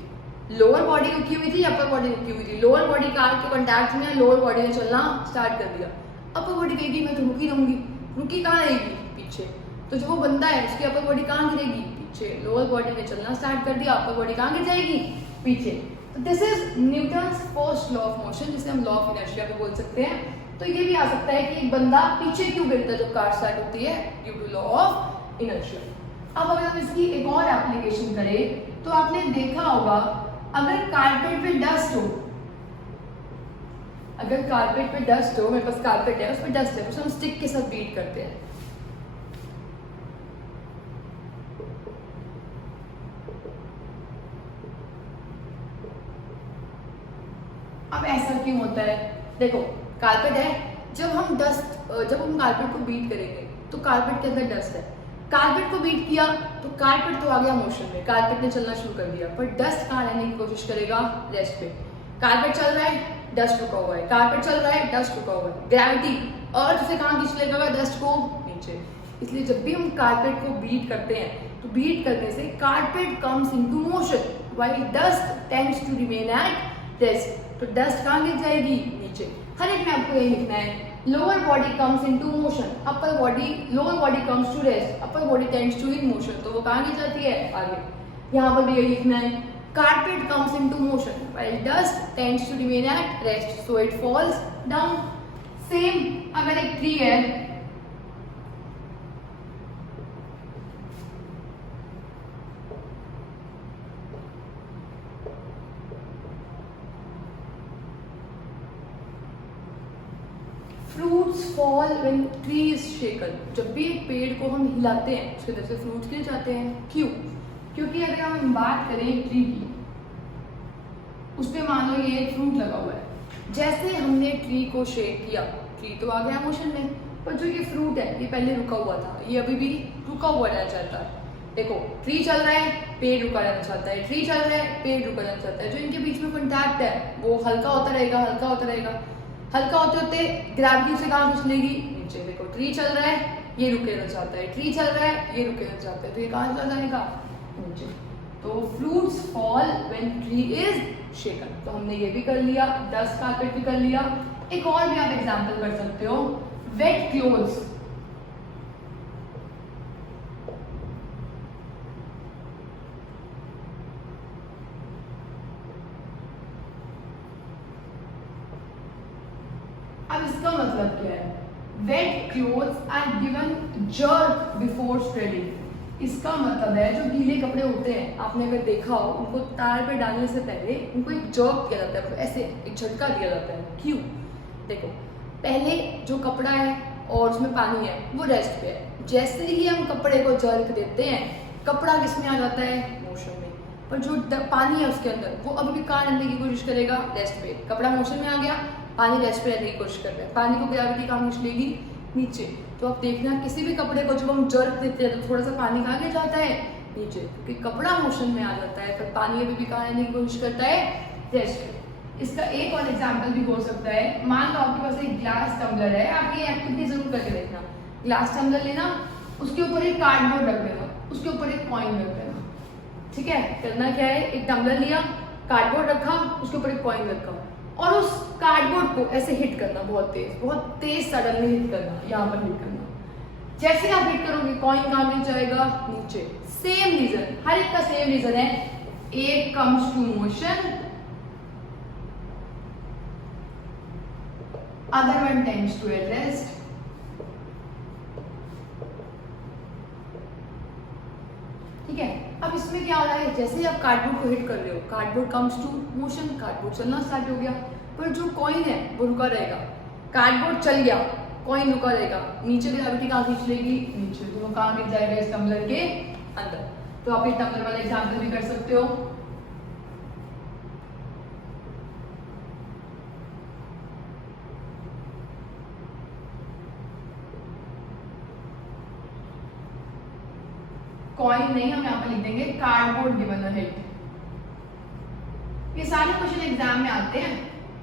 लोअर बॉडी रुकी हुई थी, अपर बॉडी रुकी हुई थी। लोअर बॉडी कार के कॉन्टैक्ट में, लोअर बॉडी ने चलना स्टार्ट कर दिया। अपर बॉडी कहेगी मैं तो रुकी रहूंगी, रुकी कहाँ रहेगी? पीछे। तो जो वो बंदा है उसकी अपर बॉडी कहाँ गिरेगी? पीछे। लोअर बॉडी ने चलना स्टार्ट कर दिया, अपर बॉडी कहाँ गिर जाएगी? पीछे। तो this is Newton's first law of motion, जिसे हम लॉ ऑफ इनर्शिया भी बोल सकते हैं। तो ये भी आ सकता है कि एक बंदा पीछे क्यों गिरता है जब कार स्टार्ट होती है? Due to law of inertia. अब अगर हम इसकी एक और एप्लीकेशन करें तो आपने देखा होगा, अगर कारपेट पे डस्ट हो, अगर कारपेट पे डस्ट हो, मेरे पास कारपेट है, उस पर डस्ट है, उसे हम स्टिक के साथ बीट करते हैं। अब ऐसा क्यों होता है? देखो कारपेट है, जब हम कारपेट को बीट करेंगे तो कारपेट के अंदर डस्ट है, कारपेट को बीट किया तो कारपेट तो आ गया मोशन में, कारपेट ने चलना शुरू कर दिया, पर डस्ट कहाँ रहने की कोशिश करेगा? रेस्ट पे। कारपेट चल रहा है, डस्ट रुका हुआ है, कारपेट चल रहा है, डस्ट रुका हुआ है। ग्रेविटी अर्थ से कहाँ खींच लेगा डस्ट को? नीचे। इसलिए जब भी हम कारपेट को बीट करते हैं तो बीट करने से carpet comes into motion while dust tends to remain at rest. तो डस्ट कहाँ गिर जाएगी? नीचे। हर एक में आपको यही लिखना है, lower body comes into motion, upper body, lower body comes to rest, upper body tends to in motion. तो वो कहाँ गिर जाती है? आगे। यहाँ पर भी यही लिखना है, carpet comes into motion while dust tends to remain at rest, so it falls down. Same अगर एक ट्री है, fruits fruits fall when tree is shaken. जब भी एक पेड़ को हम हिलाते हैं उसके अंदर से फ्रूट्स गिर जाते हैं। क्यों? क्योंकि अगर हम बात करें ट्री की, उस पर मान लो ये एक फ्रूट लगा हुआ है, जैसे हमने ट्री को शेक किया, ट्री तो आ गया मोशन में, पर जो ये फ्रूट है ये पहले रुका हुआ था, ये अभी भी रुका हुआ रहना चाहता है। देखो, ट्री चल रहा है, पेड़ रुका रहना चाहता है, ट्री चल रहा है, पेड़ रुका रहना चाहता है। जो इनके बीच में कॉन्टैक्ट है वो हल्का होता रहेगा, हल्का होता रहेगा, हल्का होते होते ग्रेविटी से कहाँ खींच लेगी? नीचे। देखो, ट्री चल रहा है, ये रुके रहना चाहता है, ट्री चल रहा है, ये रुके रहना चाहता है, तो ये कहाँ चला जाएगा? नीचे। तो fruits fall when tree is shaken. तो हमने ये भी कर लिया, डस्ट कार्पेट भी कर लिया। एक और भी आप एग्जांपल कर सकते हो, वेट क्लोथ्स। अब इसका मतलब क्या है? Wet clothes are given jerk before spreading. इसका मतलब है जो गीले कपड़े होते हैं, आपने अगर देखा हो, उनको तार पे डालने से पहले उनको एक जर्क किया जाता है, ऐसे एक झटका दिया जाता है। क्यों? देखो, पहले जो कपड़ा है और उसमें पानी है वो रेस्ट पे है। जैसे ही हम कपड़े को जर्क देते हैं, कपड़ा किस में आ जाता है? मोशन में। पर जो पानी है उसके अंदर वो अभी भी कहाँ रहने की कोशिश करेगा? रेस्ट पे। कपड़ा मोशन में आ गया, पानी रेस्ट पे रहने की कोशिश कर रहा है, पानी को ग्रेविटी कहाँ खींच लेगी? नीचे। तो आप देखना, किसी भी कपड़े को जब हम जर्क देते हैं तो थोड़ा सा पानी कहाँ गिर जाता है? नीचे, क्योंकि कपड़ा मोशन में आ जाता है, पर पानी अभी भी कहाँ रहने की कोशिश करता है? रेस्ट पे। इसका एक और एग्जाम्पल भी हो सकता है, मान लो आपके पास एक ग्लास टम्बलर है, आप ये एक्टिविटी जरूर करके देखना। ग्लास टम्बलर लेना, उसके ऊपर एक कार्डबोर्ड रख देना, उसके ऊपर एक कॉइन रख देना। ठीक है? करना क्या है? एक टम्बलर लिया, कार्डबोर्ड रखा, उसके ऊपर एक कॉइन रखा, और उस कार्डबोर्ड को ऐसे हिट करना, बहुत तेज सडनली हिट करना, यहाँ पर हिट करना। जैसे आप हिट करोगे, कॉइन कहाँ गिर जाएगा? नीचे। सेम रीजन, हर एक का सेम रीजन है। एक comes to motion, other one tends to at rest. ठीक है? अब इसमें क्या हो रहा है? जैसे ही आप कार्डबोर्ड को हिट कर रहे हो, cardboard comes to motion, cardboard चलना स्टार्ट हो गया, पर जो कॉइन है वो रुका रहेगा। कार्डबोर्ड चल गया, कॉइन रुका रहेगा, नीचे ग्रेविटी कहाँ खींच लेगी? नीचे। तो वो कहाँ गिर जाएगा? इस टम्बलर के अंदर। तो आप ये टम्बलर वाला एग्जाम्पल भी कर सकते हो। कॉइन नहीं, हम यहाँ पे लिख देंगे कार्डबोर्ड गिवन अ हिट। ये सारे क्वेश्चन एग्जाम में आते हैं,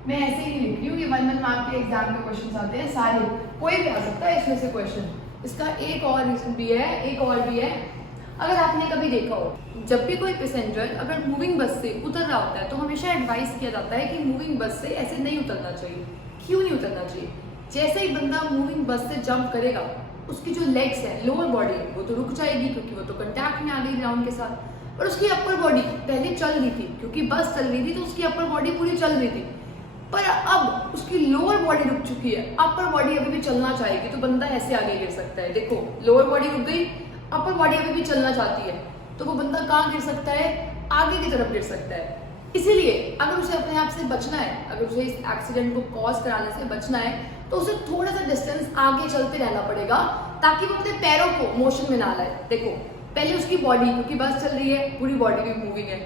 मैं ऐसे ही लिख रही हूँ, ये 1 मार्क के एग्जाम में क्वेश्चन आते हैं सारे, कोई भी आ सकता है इसमें से क्वेश्चन। इसका एक और रीजन भी है, एक और भी है। अगर आपने कभी देखा हो, जब भी कोई पैसेंजर अगर मूविंग बस से उतर रहा होता है तो हमेशा एडवाइस किया जाता है कि मूविंग बस से ऐसे नहीं उतरना चाहिए। क्यों नहीं उतरना चाहिए? जैसे ही बंदा मूविंग बस से जंप करेगा, उसकी जो लेग्स है, लोअर बॉडी है, वो तो रुक जाएगी क्योंकि वो तो कंटैक्ट में आ गई ग्राउंड के साथ। और उसकी अपर बॉडी पहले चल रही थी, क्योंकि बस चल रही थी तो उसकी अपर बॉडी पूरी चल रही थी, पर अब उसकी लोअर बॉडी रुक चुकी है, अपर बॉडी अभी भी चलना चाहेगी, तो बंदा ऐसे आगे गिर सकता है। देखो, लोअर बॉडी रुक गई, अपर बॉडी अभी भी चलना चाहती है, तो वो बंदा कहाँ गिर सकता है? आगे की तरफ गिर सकता है। इसीलिए अगर उसे अपने आप से बचना है, अगर उसे इस एक्सीडेंट को कॉज कराने से बचना है, तो उसे थोड़ा सा डिस्टेंस आगे चलते रहना पड़ेगा, ताकि वो अपने पैरों को मोशन में ना लाए। देखो, पहले उसकी बॉडी, क्योंकि बस चल रही है, पूरी बॉडी भी मूविंग है,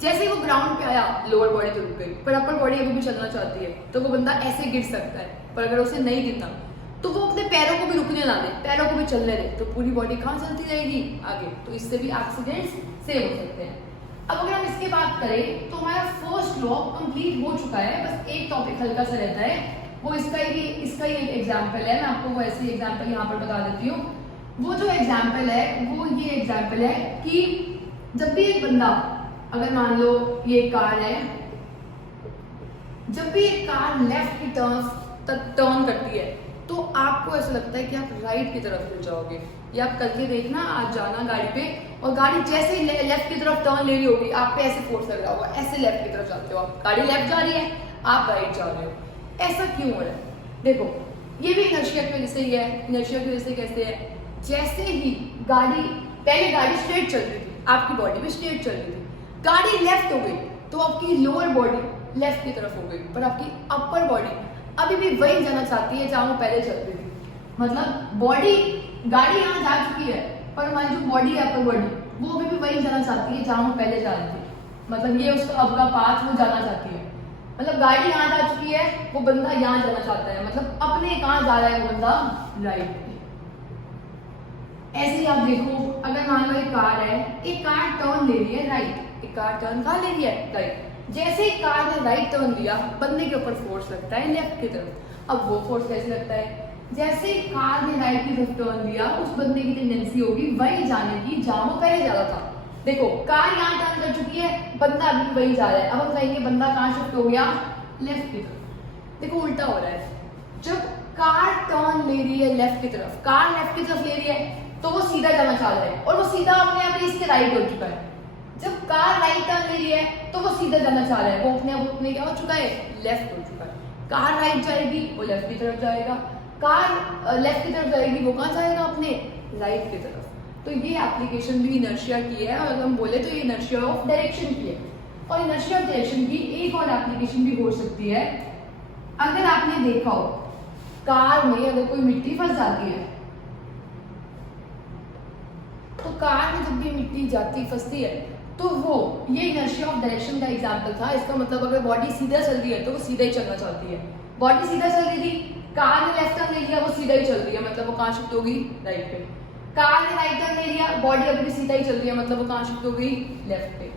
जैसे ही वो ग्राउंड पे आया, लोअर बॉडी तो रुक गई, पर अपर बॉडी अभी भी चलना चाहती है, तो वो बंदा ऐसे गिर सकता है। पर अगर उसे नहीं गिरना, तो वो अपने पैरों को भी रुकने ना दे, पैरों को भी चलने दे, तो पूरी बॉडी कहाँ चलती रहेगी? आगे। तो इससे भी एक्सीडेंट्स सेव हो सकते हैं। अब अगर हम इसकी बात करें तो हमारा फर्स्ट लॉ कंप्लीट हो चुका है, बस एक टॉपिक हल्का सा रहता है, वो इसका ही एक एग्जाम्पल है। मैं आपको वो ऐसे एग्जाम्पल यहाँ पर बता देती हूँ। वो जो एग्जाम्पल है वो ये एग्जाम्पल है कि जब भी एक बंदा, अगर मान लो ये कार है, जब भी एक कार लेफ्ट की तरफ टर्न करती है तो आपको ऐसा लगता है कि आप राइट की तरफ गिर जाओगे। ये आप करके देखना, आज जाना गाड़ी पे, और गाड़ी जैसे ही लेफ्ट की तरफ टर्न ले रही होगी, आप पे ऐसे फोर्स लग रहा होगा, ऐसे लेफ्ट की तरफ जाते हो, आप गाड़ी लेफ्ट जा रही है, आप राइट जा रहे हो। ऐसा क्यों हो रहा है? देखो, ये भी इनर्शिया की वजह से ही है। इनर्शिया की वजह से कैसे है? जैसे ही पहले गाड़ी स्ट्रेट चल रही थी, आपकी बॉडी भी स्ट्रेट चल रही थी, गाड़ी लेफ्ट हो गई तो आपकी लोअर बॉडी लेफ्ट की तरफ हो गई, पर आपकी अपर बॉडी अभी भी वही जाना चाहती है जहाँ वो पहले चल रही थी। मतलब बॉडी, गाड़ी यहाँ जा चुकी है पर हमारी जो बॉडी है, अपर बॉडी, वो अभी भी वही जाना चाहती है जहाँ वो पहले जा रही थी। मतलब ये उसका अब का पाथ वो जाना चाहती है। मतलब गाड़ी यहाँ जा चुकी है, वो बंदा यहाँ जाना चाहता है। मतलब अपने कहाँ जा रहा है वो बंदा? राइट पे। ऐसे ही आप देखो, अगर मान लो एक कार है, एक कार टर्न ले रही है राइट, एक कार टर्न कहाँ ले रही है? राइट। जैसे ही कार ने राइट टर्न लिया, बंदे के ऊपर फोर्स लगता है लेफ्ट की तरफ। अब वो फोर्स कैसे लगता है? जैसे ही कार ने राइट की तरफ टर्न लिया, उस बंदे की टेंडेंसी होगी वही जाने की जहाँ वो पहले जा रहा था। देखो कार यहाँ टर्न कर चुकी है, बंदा अभी वही जा रहा है। अब हम कहेंगे बंदा कहाँ शिफ्ट हो गया? लेफ्ट की तरफ। देखो उल्टा हो रहा है। जब कार टर्न ले रही है लेफ्ट की तरफ, कार लेफ्ट की तरफ ले रही है तो वो सीधा जाना चाह रहा है और वो सीधा अपने आप इसके राइट हो चुका है। जब कार राइट टर्न ले रही है तो वो सीधा जाना चाह रहा है, वो अपने आप में क्या हो चुका है? लेफ्ट हो चुका है। कार राइट जाएगी, वो लेफ्ट की तरफ जाएगा। कार लेफ्ट की तरफ जाएगी, वो कहाँ जाएगा? अपने राइट की तरफ। तो ये एप्लीकेशन भी इनर्शिया की है, और अगर हम बोले तो ये इनर्शिया ऑफ डायरेक्शन की है। और इनर्शिया ऑफ डायरेक्शन की एक और एप्लीकेशन भी हो सकती है। अगर आपने देखा हो कार में अगर कोई मिट्टी फंस जाती है, तो कार में जब भी मिट्टी जाती फंसती है तो वो, ये इनर्शिया ऑफ डायरेक्शन का एग्जांपल था। इसका मतलब अगर बॉडी सीधा चल रही है तो वो सीधा ही चलना चाहती है। बॉडी सीधा चल रही थी, कार ने लेफ्ट टर्न ले लिया, वो सीधा ही चल रही है, मतलब वो कहाँ शिफ्ट होगी? राइट पे। कार ने राइट टर्न ले लिया, बॉडी अभी भी सीधा ही चल रही है, मतलब वो कहाँ शिफ्ट होगी? लेफ्ट पे।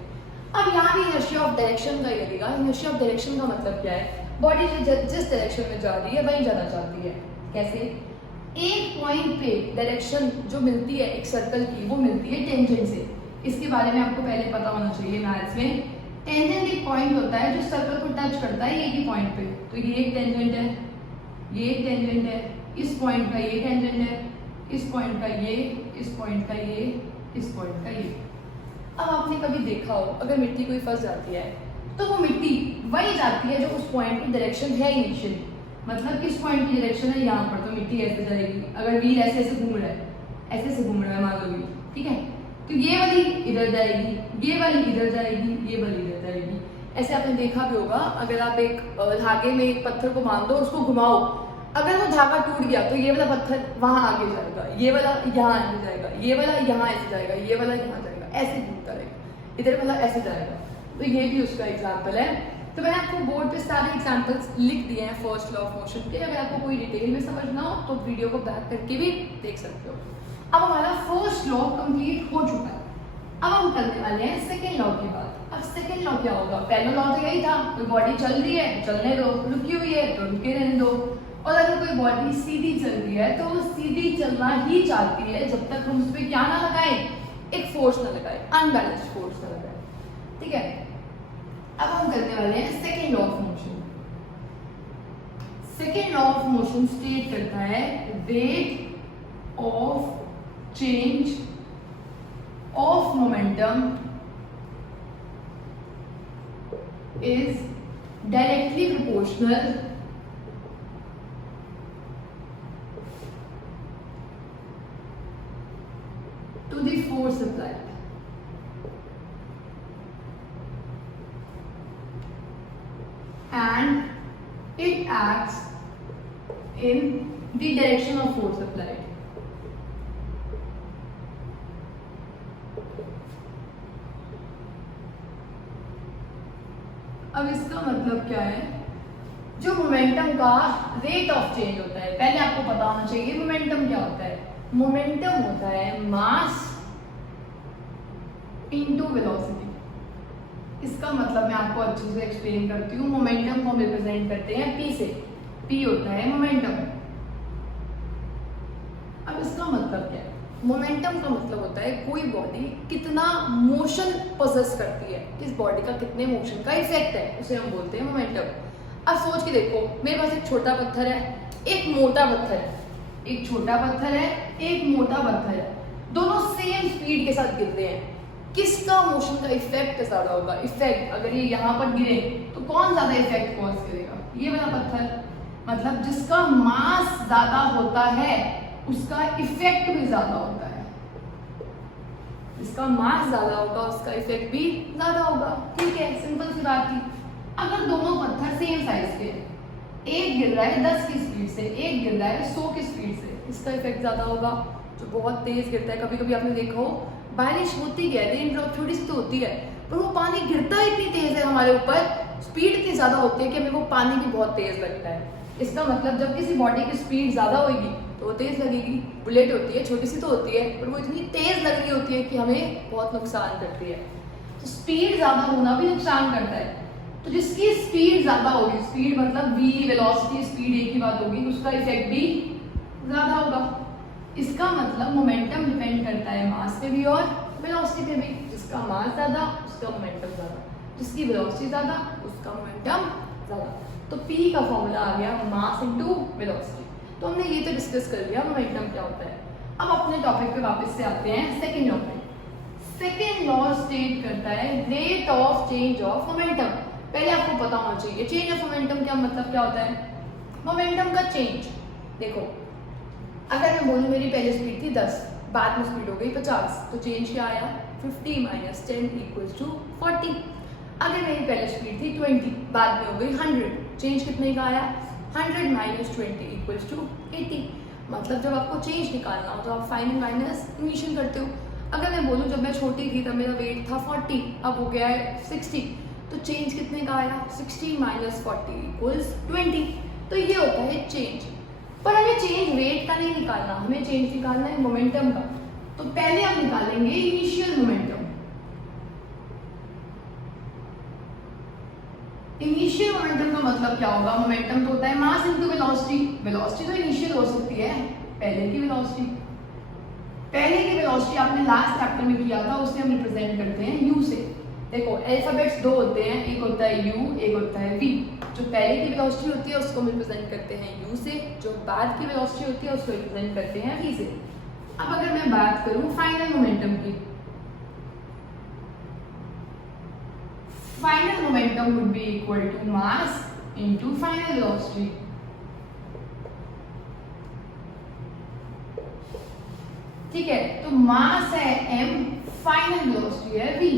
अब यहाँ भी इनर्शिया ऑफ डायरेक्शन का ही लगेगा। इनर्शिया ऑफ डायरेक्शन का मतलब क्या है? बॉडी जिस डायरेक्शन में जा रही है वहीं जाना चाहती है। कैसे? एक पॉइंट पे डायरेक्शन जो मिलती है एक सर्कल की, वो मिलती है टेंजेंट से। इसके बारे में आपको पहले पता होना चाहिए मैथ्स में। टेंजेंट एक पॉइंट होता है जो सर्कल को टच करता है एक ही पॉइंट पे। तो ये एक टेंजेंट है, ये एक टेंजेंट है, इस पॉइंट का ये टेंजेंट है, इस पॉइंट का ये, इस पॉइंट का ये, इस पॉइंट का ये। अब आपने कभी देखा हो अगर मिट्टी कोई फंस जाती है तो वो मिट्टी वही जाती है जो उस पॉइंट की डायरेक्शन है इनिशियली। मतलब किस पॉइंट की डायरेक्शन है? यहाँ पर, तो मिट्टी ऐसे जाएगी। अगर व्हील ऐसे ऐसे घूम रहा है, ऐसे ऐसे घूम रहा है मान लो व्हील, ठीक है, तो ये वाली इधर जाएगी, ये वाली इधर जाएगी, ये वाली इधर जाएगी। ऐसे आपने देखा भी होगा, अगर आप एक धागे में एक पत्थर को बांध दो और उसको घुमाओ, अगर वो धागा टूट गया तो ये वाला पत्थर वहां आगे जाएगा, ये वाला यहाँ आगे जाएगा, ये वाला यहाँ ऐसे जाएगा, ये वाला यहाँ जाएगा, ऐसे घूमता रहेगा, इधर वाला ऐसे जाएगा। तो ये भी उसका एग्जाम्पल है। तो मैंने आपको बोर्ड पे सारे एग्जाम्पल्स लिख दिए हैं फर्स्ट लॉ ऑफ मोशन के। अगर आपको कोई डिटेल में समझना हो तो वीडियो को बैक करके भी देख सकते हो। अब हमारा फर्स्ट लॉ कंप्लीट हो चुका है। अब हम करने वाले हैं सेकेंड लॉ की बात। अब सेकेंड लॉ क्या होगा? पहला लॉ तो यही था, कोई बॉडी चल रही है चलने दो, रुकी हुई है तो रुके रहने दो। और अगर कोई बॉडी सीधी चल रही है तो वो सीधी चलना ही चाहती है जब तक हम उस पर क्या ना लगाए? एक फोर्स ना लगाए, अनबैलेंस्ड फोर्स ना लगाए। ठीक है, अब हम करने वाले हैं second law of motion. Second law of motion state करता है rate of change of momentum is directly proportional to the force applied. And it acts in the direction of force applied. अब इसका मतलब क्या है? जो मोमेंटम का rate of change होता है, पहले आपको पता होना चाहिए मोमेंटम क्या होता है। मोमेंटम होता है मास इनटू वेलोसिटी। इसका मतलब मैं आपको अच्छे से एक्सप्लेन करती हूँ। मोमेंटम को हम रिप्रेजेंट करते हैं पी से। पी होता है मोमेंटम। अब इसका मतलब क्या है? मोमेंटम का मतलब होता है कोई बॉडी कितना मोशन पोजेस करती है, किस बॉडी का कितने मोशन का इफेक्ट है, उसे हम बोलते हैं मोमेंटम। अब सोच के देखो, मेरे पास एक छोटा पत्थर है, एक मोटा पत्थर है, एक छोटा पत्थर है, एक मोटा पत्थर है, दोनों सेम स्पीड के साथ गिर रहे हैं। किसका मोशन का इफेक्ट ज्यादा होगा? इफेक्ट, अगर ये यहाँ पर गिरे तो कौन ज्यादा इफेक्ट कॉज करेगा? ये वाला पत्थर। मतलब जिसका मास ज्यादा होता है उसका इफेक्ट भी ज्यादा होता है। जिसका मास ज्यादा होगा उसका इफेक्ट भी ज्यादा होगा। ठीक है, सिंपल सी बात थी। अगर दोनों पत्थर सेम साइज के हैं, एक गिर रहा है 10 की स्पीड से, एक गिर रहा है 100 की स्पीड से, इसका इफेक्ट ज़्यादा होगा। जो बहुत तेज़ गिरता है, कभी कभी आपने देखा हो बारिश होती है, रेन ड्रॉप छोटी सी तो होती है, पर वो पानी गिरता इतनी तेज़ है हमारे ऊपर, स्पीड इतनी ज़्यादा होती है कि हमें वो पानी भी बहुत तेज़ लगता है। इसका मतलब जब किसी बॉडी की स्पीड ज़्यादा होगी तो वो तेज़ लगेगी। बुलेट होती है, छोटी सी तो होती है, पर वो इतनी तेज़ लग रही होती है कि हमें बहुत नुकसान करती है। तो स्पीड ज़्यादा होना भी नुकसान करता है। तो जिसकी स्पीड ज़्यादा होगी, स्पीड मतलब v, वेलोसिटी, स्पीड एक ही बात होगी, उसका इफेक्ट भी ज़्यादा होगा। इसका मतलब मोमेंटम डिपेंड करता है मास पे भी और वेलोसिटी पे भी। जिसका मास ज़्यादा उसका मोमेंटम ज़्यादा, जिसकी वेलोसिटी ज़्यादा उसका मोमेंटम ज़्यादा। तो p का फॉर्मूला आ गया मास इनटू वेलोसिटी। तो हमने ये तो डिस्कस कर लिया मोमेंटम क्या होता है। अब अपने टॉपिक पे वापस से आते हैं, सेकेंड लॉ पे। सेकेंड लॉ स्टेट करता है rate of change of momentum. पहले आपको पता होना चाहिए चेंज ऑफ मोमेंटम क्या मतलब क्या होता है। मोमेंटम का चेंज देखो, अगर मैं बोलूँ मेरी पहले स्पीड थी 10, बाद में स्पीड हो गई 50, तो चेंज क्या आया 50 माइनस 10 इक्वल्स टू 40। अगर मेरी पहले स्पीड थी 20, बाद में हो गई 100, चेंज कितने का आया 100 माइनस 20 इक्वल्स टू 80। मतलब जब आपको चेंज निकालना हो तो आप फाइनल माइनस इनिशियल करते हो। अगर मैं बोलूँ जब मैं छोटी थी तब मेरा वेट था 40, अब हो गया है 60, तो चेंज कितने का आया 60 माइनस 40 इक्वल्स 20। तो ये होता है चेंज। पर हमें चेंज रेट का नहीं निकालना, हमें चेंज निकालना है मोमेंटम का। तो पहले हम निकालेंगे इनिशियल मोमेंटम। इनिशियल मोमेंटम का मतलब क्या होगा, मोमेंटम तो होता है मास इनटू वेलोसिटी। वेलोसिटी तो इनिशियल हो सकती है पहले की वेलोसिटी। पहले की वेलोसिटी आपने लास्ट चैप्टर में किया था, उसे हम रिप्रेजेंट करते हैं u से। देखो अल्फाबेट्स दो होते हैं, एक होता है u, एक होता है v। जो पहले की वेलोसिटी होती है उसको हम रिप्रेजेंट करते हैं u से, जो बाद की वेलोसिटी होती है उसको रिप्रेजेंट करते हैं v से। अब अगर मैं बात करूं फाइनल मोमेंटम की, final momentum would be equal to mass into final velocity. ठीक है, तो मास है m, फाइनल वेलोसिटी है v।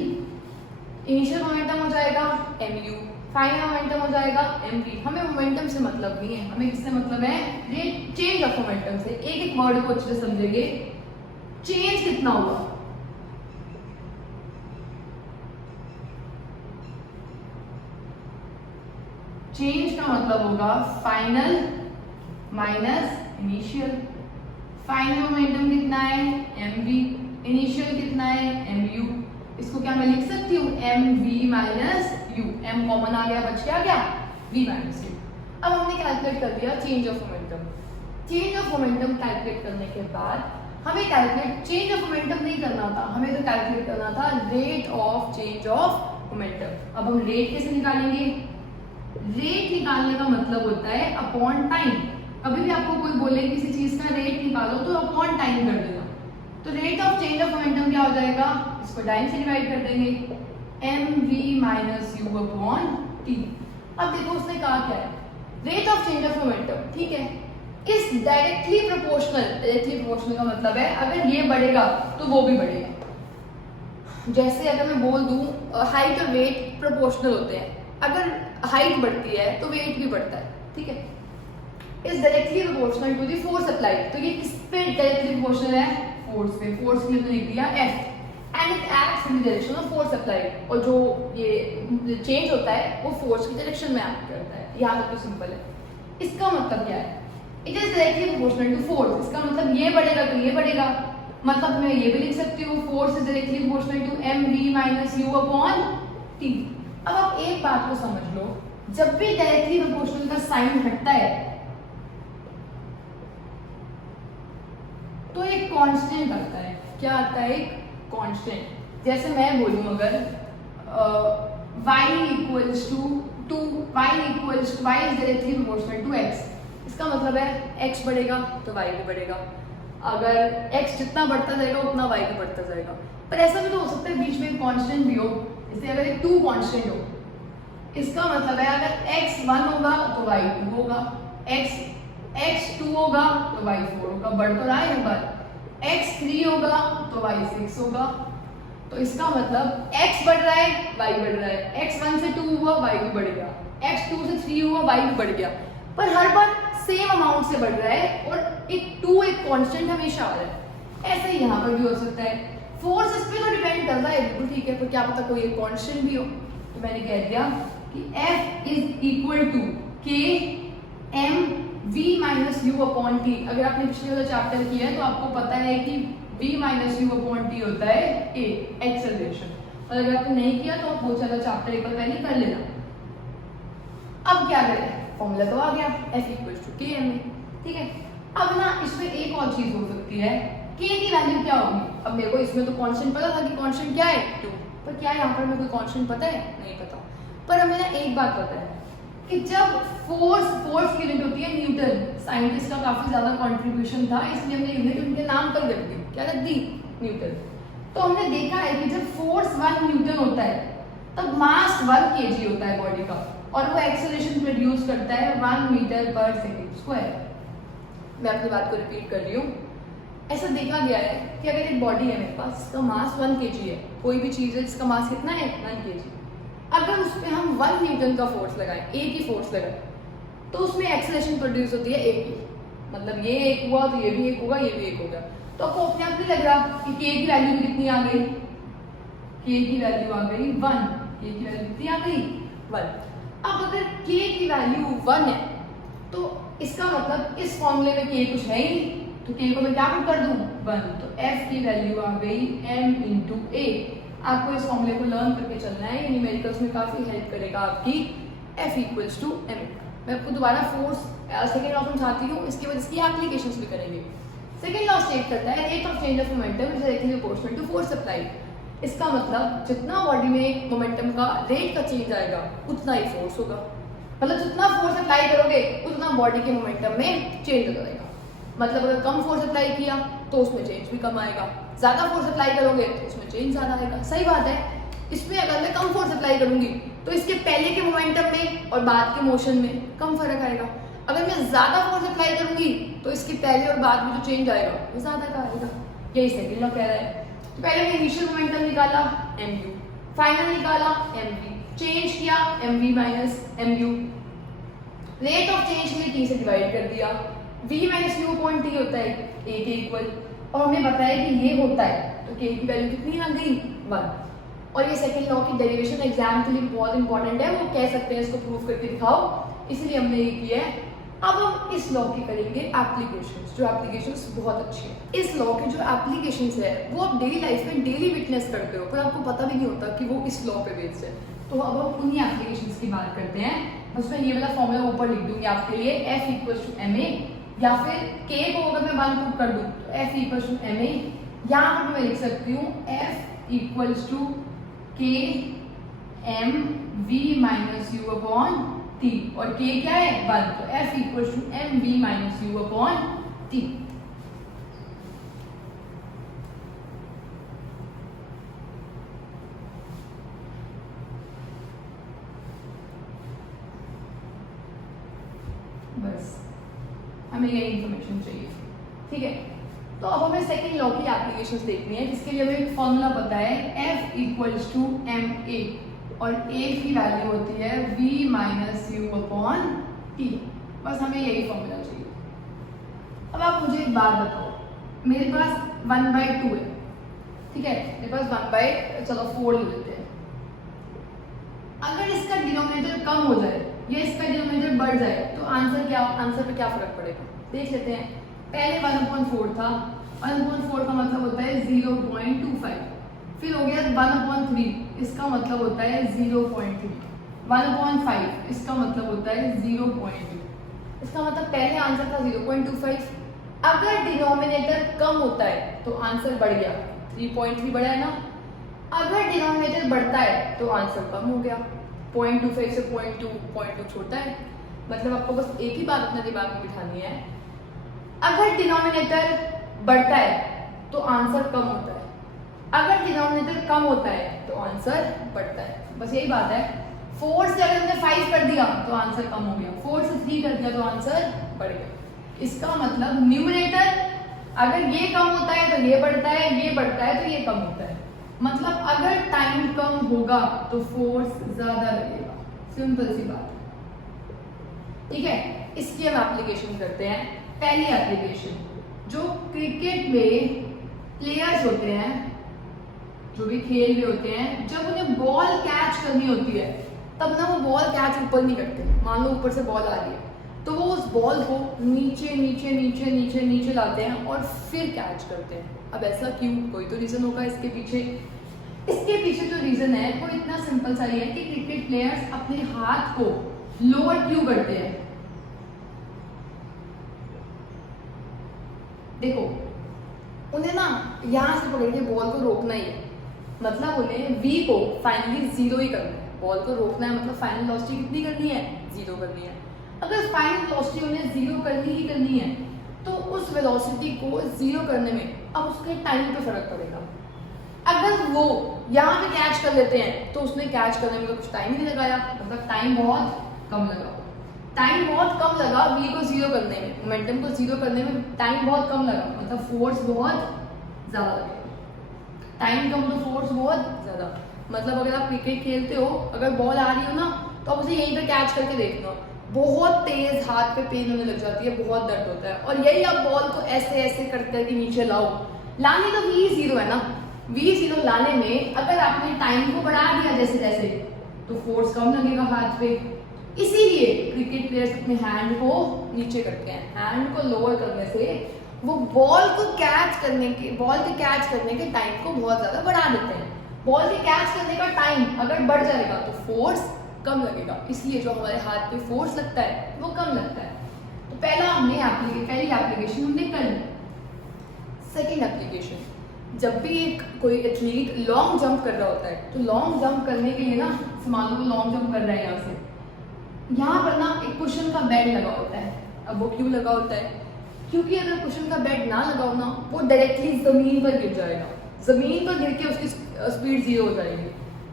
इनिशियल मोमेंटम हो जाएगा mu, फाइनल मोमेंटम हो जाएगा mv। हमें मोमेंटम से मतलब नहीं है, हमें किससे मतलब है, ये चेंज ऑफ मोमेंटम से। एक एक वर्ड को अच्छे से समझेंगे। चेंज कितना होगा, चेंज का मतलब होगा final minus initial. Final momentum कितना है mv, इनिशियल कितना है mu। इसको क्या मैं लिख सकती हूँ mv minus u, m common आ गया, बच क्या गया v माइनस u। अब हमने कैलकुलेट कर दिया change of momentum. Change of momentum calculate करने के बाद हमें कैलकुलेट चेंज ऑफ मोमेंटम नहीं करना था, हमें तो कैलकुलेट करना था rate of change of momentum. अब हम रेट कैसे निकालेंगे, रेट निकालने का मतलब होता है अपॉन टाइम। कभी भी आपको कोई बोले किसी चीज का रेट निकालो तो अपॉन टाइम कर देना। तो rate of change of momentum क्या हो जाएगा, इसको टाइम से डिवाइड कर देंगे, mv minus u upon t। अब देखो उसने कहा क्या है, rate of change of momentum, ठीक है, is directly proportional. Directly proportional का मतलब है अगर ये बढ़ेगा तो वो भी बढ़ेगा। जैसे अगर मैं बोल दूं हाइट और वेट प्रोपोर्शनल होते हैं, अगर हाइट बढ़ती है तो वेट भी बढ़ता है, ठीक है। Is directly proportional to the force applied. तो ये किस पे डायरेक्टली प्रोपोर्शनल है, फोर्स पे। फोर्स के लिए तो लिख दिया F, and it acts in the direction of force applied. और जो ये चेंज होता है वो फोर्स की डायरेक्शन में एक्ट करता है। यहाँ तक तो सिंपल है। इसका मतलब क्या है, it is directly proportional to force. इसका मतलब ये बढ़ेगा तो ये बढ़ेगा, मतलब मैं ये भी लिख सकती हूँ force is directly proportional to mv minus u upon t। अब आप एक बात को समझ लो, जब भी डायरेक्टली प्रोपोर्शनल का साइन हटता है तो एक कांस्टेंट आता है। क्या आता है, एक कांस्टेंट। जैसे मैं बोलूं अगर y equals to 2, y equals y is directly proportional to x। इसका मतलब है x बढ़ेगा तो y भी बढ़ेगा। अगर x जितना बढ़ता जाएगा उतना y भी बढ़ता जाएगा। पर ऐसा भी तो हो सकता है बीच में कांस्टेंट भी हो, जैसे अगर एक 2 कांस्टेंट हो, इसका मतलब है अगर x 1 होगा तो y 2 होगा, x 2 होगा तो y 4 होगा। बढ़ तो रहा है नंबर। x 3 होगा तो y 6 होगा। तो इसका मतलब x बढ़ रहा है y बढ़ रहा है। x 1 से 2 हुआ y भी बढ़ गया, x 2 से 3 हुआ y भी बढ़ गया। पर हर बार सेम अमाउंट से बढ़ रहा है और एक 2 एक कांस्टेंट हमेशा आ रहा है। ऐसे ही यहाँ पर भी हो सकता है। फोर्स इस पे तो डिपेंड करता है, बिल्कुल ठीक है, पर क्या पता कोई एक कांस्टेंट भी हो। तो मैंने कह दिया कि F is equal to K M V minus U upon T. अगर आपने पिछले वाला चैप्टर किया है तो आपको पता है कि v minus U upon T होता है a एक्सेलरेशन, और अगर आपने नहीं किया तो आप वो चला चैप्टर एक बार पहले कर लेना। अब क्या करें, फॉर्मूला तो आ गया F equal to K M, ठीक है। अब ना इसमें एक और चीज हो सकती है, k की वैल्यू क्या होगी। अब मेरे को इसमें तो कांस्टेंट पता था कि कांस्टेंट क्या है 2, पर क्या यहाँ पर मेरे को कांस्टेंट पता है, नहीं पता। पर हमें ना एक बात पता है कि जब फोर्स की यूनिट होती है न्यूटन, साइंटिस्ट का काफी ज्यादा कंट्रीब्यूशन था, इसलिए हमने यूनिट उनके नाम पर रख दी। क्या रख दी, न्यूटन। तो हमने देखा है कि जब फोर्स 1 न्यूटन होता है तब मास 1 kg होता है बॉडी का, और वो एक्सेलरेशन प्रोड्यूस करता है 1 मीटर पर सेकेंड स्क्वायर। मैं अपनी बात को रिपीट कर रही हूँ। ऐसा देखा गया है कि अगर एक बॉडी है मेरे पास, इसका मास 1 kg है, कोई भी चीज है जिसका मास कितना है 1 kg, अगर उस पर हम 1 न्यूटन का फोर्स लगाएं, ए की फोर्स लगाएं, तो उसमें एक्सेलरेशन प्रोड्यूस होती है ए की। मतलब ये एक हुआ तो ये भी एक होगा, ये भी एक होगा। तो आपको अपने आप नहीं लग रहा कि के की वैल्यू कितनी आ गई, के की वैल्यू आ गई 1, के की वैल्यू कितनी आ गई 1। अब अगर के की वैल्यू 1 है तो इसका मतलब इस फॉर्मूले में के कुछ है ही नहीं, तो के को मैं क्या कर दूं 1, तो F की वैल्यू आ गई m इंटू ए। आपको इस फॉर्मूले को लर्न करके चलना है, न्यूमेरिकल्स में काफी हेल्प करेगा आपकी। F equals to m। मैं आपको दोबारा फोर्स सेकेंड लॉ समझाती हूँ, इसके बाद इसकी एप्लीकेशंस भी करेंगे। सेकेंड लॉ स्टेट करता है rate of change of momentum is directly proportional to force applied. इसका मतलब जितना बॉडी में मोमेंटम का रेट का चेंज आएगा उतना ही फोर्स होगा। मतलब जितना फोर्स अप्लाई करोगे उतना बॉडी के मोमेंटम में चेंज हो जाएगा। मतलब अगर कम फोर्स अप्लाई किया तो उसमें चेंज भी कम आएगा, ज्यादा फोर्स अप्लाई करोगे तो उसमें चेंज ज्यादा आएगा। सही बात है। इसमें अगर मैं कम फोर्स अप्लाई करूंगी तो इसके पहले के मोमेंटम में और बाद के मोशन में कम फर्क आएगा। अगर मैं ज्यादा फोर्स अप्लाई करूंगी तो इसके पहले और बाद में जो चेंज आएगा वो ज्यादा का आएगा। यही सेकंड लॉ कह रहा है। तो पहले मैं इनिशियल मोमेंटम निकाला mu, फाइनल निकाला mv, चेंज किया mv minus mu, rate of change में t से डिवाइड कर दिया, v minus u upon t होता है a के इक्वल, और हमें बताया कि ये होता है, तो k की वैल्यू कितनी आ गई 1। और ये सेकंड लॉ की डेरिवेशन एग्जाम के लिए बहुत इंपॉर्टेंट है, वो कह सकते हैं इसको प्रूव करके दिखाओ, इसलिए हमने ये किया है। अब हम इस लॉ की करेंगे एप्लीकेशंस, जो एप्लीकेशंस बहुत अच्छी है। इस लॉ की जो एप्लीकेशंस है वो आप डेली लाइफ में डेली विटनेस करते हो, पर आपको पता भी नहीं होता कि वो इस लॉ पे बेस्ड है। तो अब हम उन्हीं एप्लीकेशंस की बात करते हैं। उसमें ये वाला फॉर्मूला ऊपर लिख दूंगी आपके लिए, F इक्वल्स टू ma, या फिर K को अगर मैं 1 पुट कर दूं तो F इक्वल्स टू ma, यहाँ पर मैं लिख सकती हूँ F equals to K m v minus U upon t, और K क्या है 1, तो F equals to m v minus U upon t। बस हमें यही इंफॉर्मेशन चाहिए, ठीक है। तो अब हमें सेकंड लॉ की एप्लीकेशंस देखनी है, जिसके लिए हमें एक फॉर्मूला पता है F इक्वल्स टू ma, और a की वैल्यू होती है v minus U upon t। बस हमें यही फॉर्मूला चाहिए। अब आप मुझे एक बात बताओ, मेरे पास 1/2 है, ठीक है, मेरे पास 1/4 ले लेते हैं। अगर इसका डिनोमिनेटर कम हो जाए या इसका डिनोमिनेटर बढ़ जाए तो आंसर पे क्या फर्क पड़ेगा देख लेते हैं। पहले 1/4 था, 1/4 का मतलब होता है 0.25, फिर हो गया 1/3, इसका मतलब होता है 0.3, 1/5 इसका मतलब होता है 0.2। इसका मतलब पहले आंसर था 0.25, अगर डिनोमिनेटर कम होता है तो आंसर बढ़ गया, 3.3 बढ़ा है ना। अगर डिनोमिनेटर बढ़ता है तो आंसर कम हो गया, 0.25 से 0.2 छोटा है। मतलब आपको बस एक ही बात अपने दिमाग में बिठानी है, अगर डिनोमिनेटर बढ़ता है तो आंसर कम होता है, अगर डिनोमिनेटर कम होता है तो आंसर बढ़ता है। बस यही बात है। 4 से अगर हमने 5 कर दिया तो आंसर कम हो गया, 4 से 3 कर दिया तो आंसर बढ़ गया। इसका मतलब न्यूमरेटर अगर ये कम होता है तो ये बढ़ता है, ये बढ़ता है तो ये कम होता है। मतलब अगर टाइम कम होगा तो फोर्स ज्यादा लगेगा, सिंपल सी बात, ठीक है। इसकी हम एप्लीकेशन करते हैं। पहली एप्लीकेशन, जो क्रिकेट में प्लेयर्स होते हैं, जो भी खेल रहे होते हैं, जब उन्हें बॉल कैच करनी होती है तब ना वो बॉल कैच ऊपर नहीं करते। मान लो ऊपर से बॉल आ रही है तो वो उस बॉल को नीचे नीचे नीचे नीचे नीचे लाते हैं और फिर कैच करते हैं। अब ऐसा क्यों? कोई तो रीजन होगा इसके पीछे। इसके पीछे जो रीजन है वो इतना सिंपल सा ही है कि क्रिकेट प्लेयर्स अपने हाथ को लोअर क्यों करते हैं। देखो, उन्हें ना यहां से पकड़ के बॉल को रोकना ही है, मतलब उन्हें वी को फाइनली जीरो ही करना है। बॉल को रोकना है मतलब फाइनल वेलोसिटी कितनी करनी है? जीरो करनी है। अगर फाइनल वेलोसिटी उन्हें जीरो करनी ही करनी है तो उस वेलोसिटी को जीरो करने में अब उसके टाइम पे फर्क पड़ेगा। अगर वो यहाँ पे कैच कर लेते हैं तो उसने कैच करने में तो कुछ टाइम नहीं लगाया, मतलब टाइम बहुत कम लगा। टाइम बहुत कम लगा वी को जीरो करने में, मोमेंटम को जीरो करने में टाइम बहुत कम लगा, मतलब फोर्स बहुत ज्यादा लगेगा। टाइम कम तो फोर्स बहुत ज्यादा। मतलब अगर आप क्रिकेट खेलते हो, अगर बॉल आ रही हो ना तो आप उसे यहीं पे कैच करके देखना, बहुत तेज हाथ पे पेन होने लग जाती है, बहुत दर्द होता है। और यही आप बॉल को ऐसे ऐसे करके नीचे लाओ, लाने का वी जीरो है ना, वी जीरो लाने में अगर आपने टाइम को बढ़ा दिया जैसे जैसे तो फोर्स कम लगेगा हाथ पे। इसीलिए क्रिकेट प्लेयर्स अपने हैंड को नीचे करते हैं। हैंड को लोअर करने से वो बॉल के कैच करने के टाइम को बहुत ज्यादा बढ़ा देते हैं। बॉल के कैच करने का टाइम अगर बढ़ जाएगा तो फोर्स कम लगेगा, इसलिए जो हमारे हाथ पे फोर्स लगता है वो कम लगता है। तो पहली एप्लीकेशन हमने कर ली। सेकेंड एप्लीकेशन, जब भी कोई एथलीट लॉन्ग जंप कर रहा होता है तो लॉन्ग जंप करने के लिए ना, मान लो लॉन्ग जंप कर रहा है यहाँ पर ना एक कुशन का बेड लगा होता है। अब वो क्यों लगा होता है? क्योंकि अगर कुशन का बेड ना लगा हो ना वो डायरेक्टली जमीन पर गिर जाएगा, जमीन पर गिर के उसकी स्पीड जीरो हो जाएगी,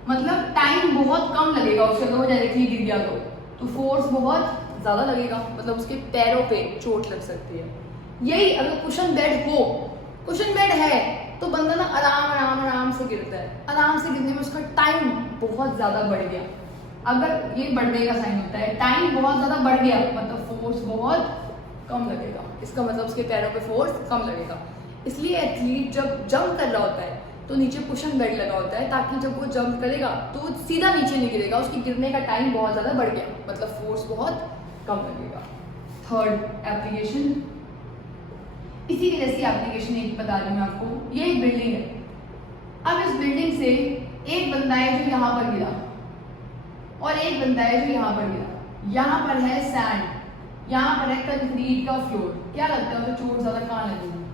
मतलब टाइम बहुत कम लगेगा उसे। अगर वो डायरेक्टली गिर गया तो फोर्स बहुत ज्यादा लगेगा, मतलब उसके पैरों पे चोट लग सकती है। यही अगर कुशन बेड है तो बंदा ना आराम से गिरता है। आराम से गिरने में उसका टाइम बहुत ज्यादा बढ़ गया। अगर ये बढ़ने का साइन होता है, टाइम बहुत ज्यादा बढ़ गया मतलब फोर्स बहुत कम लगेगा, इसका मतलब उसके पैरों पे फोर्स कम लगेगा। इसलिए एथलीट जब जंप कर रहा होता है तो नीचे कुशन बेड लगा होता है, ताकि जब वो जंप करेगा तो वो सीधा नीचे नहीं गिरेगा, उसकी गिरने का टाइम बहुत ज्यादा बढ़ गया, मतलब फोर्स बहुत कम लगेगा। थर्ड एप्लीकेशन, इसी की जैसी एप्लीकेशन एक बता रही हूँ आपको। ये एक बिल्डिंग है। अब इस बिल्डिंग से एक बंदा है जो यहाँ पर गिरा और एक बंदा है जो यहाँ पर गिरा। यहाँ पर है सैंड, यहाँ पर है कंक्रीट का फ्लोर। क्या लगता है उसे चोट ज्यादा कहाँ लगेगी?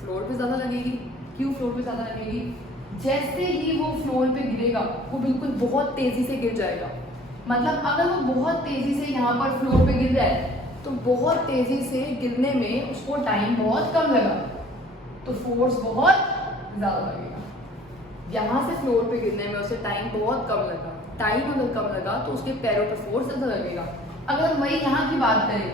फ्लोर पे ज्यादा लगेगी। क्यों फ्लोर पे ज्यादा लगेगी? जैसे ही वो फ्लोर पे गिरेगा वो बिल्कुल बहुत तेजी से गिर जाएगा। मतलब अगर वो बहुत तेजी से यहाँ पर फ्लोर पे गिर रहा है तो बहुत तेजी से गिरने में उसको टाइम बहुत कम लगा, तो फोर्स बहुत ज्यादा लगेगा। यहाँ से फ्लोर पे गिरने में उसे टाइम बहुत कम लगा, टाइम अगर कम लगा तो उसके पैरों पे फोर्स ज्यादा लगेगा। अगर हम वही यहाँ की बात करें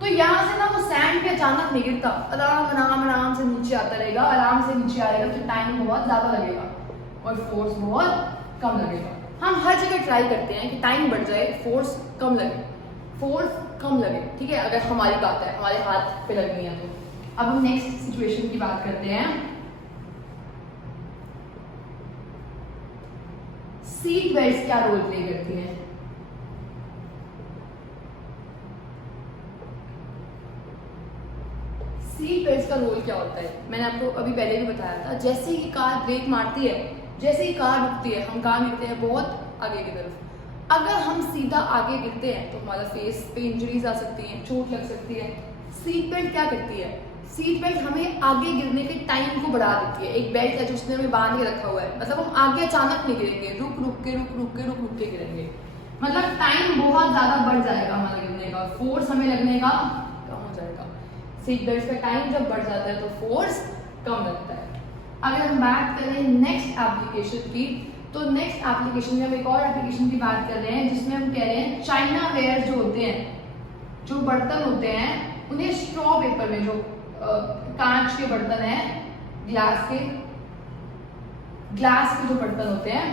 तो यहाँ से ना वो सैंड पे अचानक नहीं गिरता, आराम से नीचे आता रहेगा, आराम से नीचे आएगा तो टाइम बहुत ज्यादा लगेगा और फोर्स बहुत कम लगेगा। हम हर जगह ट्राई करते हैं कि टाइम बढ़ जाए, फोर्स कम लगे, ठीक है, अगर हमारी बात है, हमारे हाथ पे लगनी है तो। अब हम नेक्स्ट सिचुएशन की बात करते हैं। सीट बेल्ट क्या रोल प्ले करती हैं? सीट बेल्ट का रोल क्या होता है? मैंने आपको अभी पहले भी बताया था। जैसे ही कार ब्रेक मारती है, जैसे ही कार रुकती है, हम कहाँ गिरते हैं? बहुत आगे की तरफ। अगर हम सीधा आगे गिरते हैं तो हमारा फेस पे इंजरीज आ सकती हैं, चोट लग सकती है। सीट बेल्ट क्या करती है? सीट बेल्ट हमें आगे गिरने के टाइम को बढ़ा देती है। एक बेल्ट है जो उसने हमें बांध के रखा हुआ है, मतलब हम आगे अचानक नहीं गिरेंगे, रुक के गिरेंगे, मतलब टाइम बहुत ज्यादा बढ़ जाएगा हमारा गिरने का, फोर्स हमें लगने का कम हो जाएगा। सीट बेल्ट का टाइम जब बढ़ जाता है तो फोर्स कम लगता है। अगर हम बात करें नेक्स्ट एप्लीकेशन की, तो नेक्स्ट एप्लीकेशन में हम एक और एप्लीकेशन की बात कर रहे हैं जिसमें हम कह रहे हैं चाइना वेयर जो होते हैं, जो बर्तन होते हैं, उन्हें स्ट्रॉ पेपर में, जो कांच के बर्तन हैं, ग्लास के जो बर्तन होते हैं,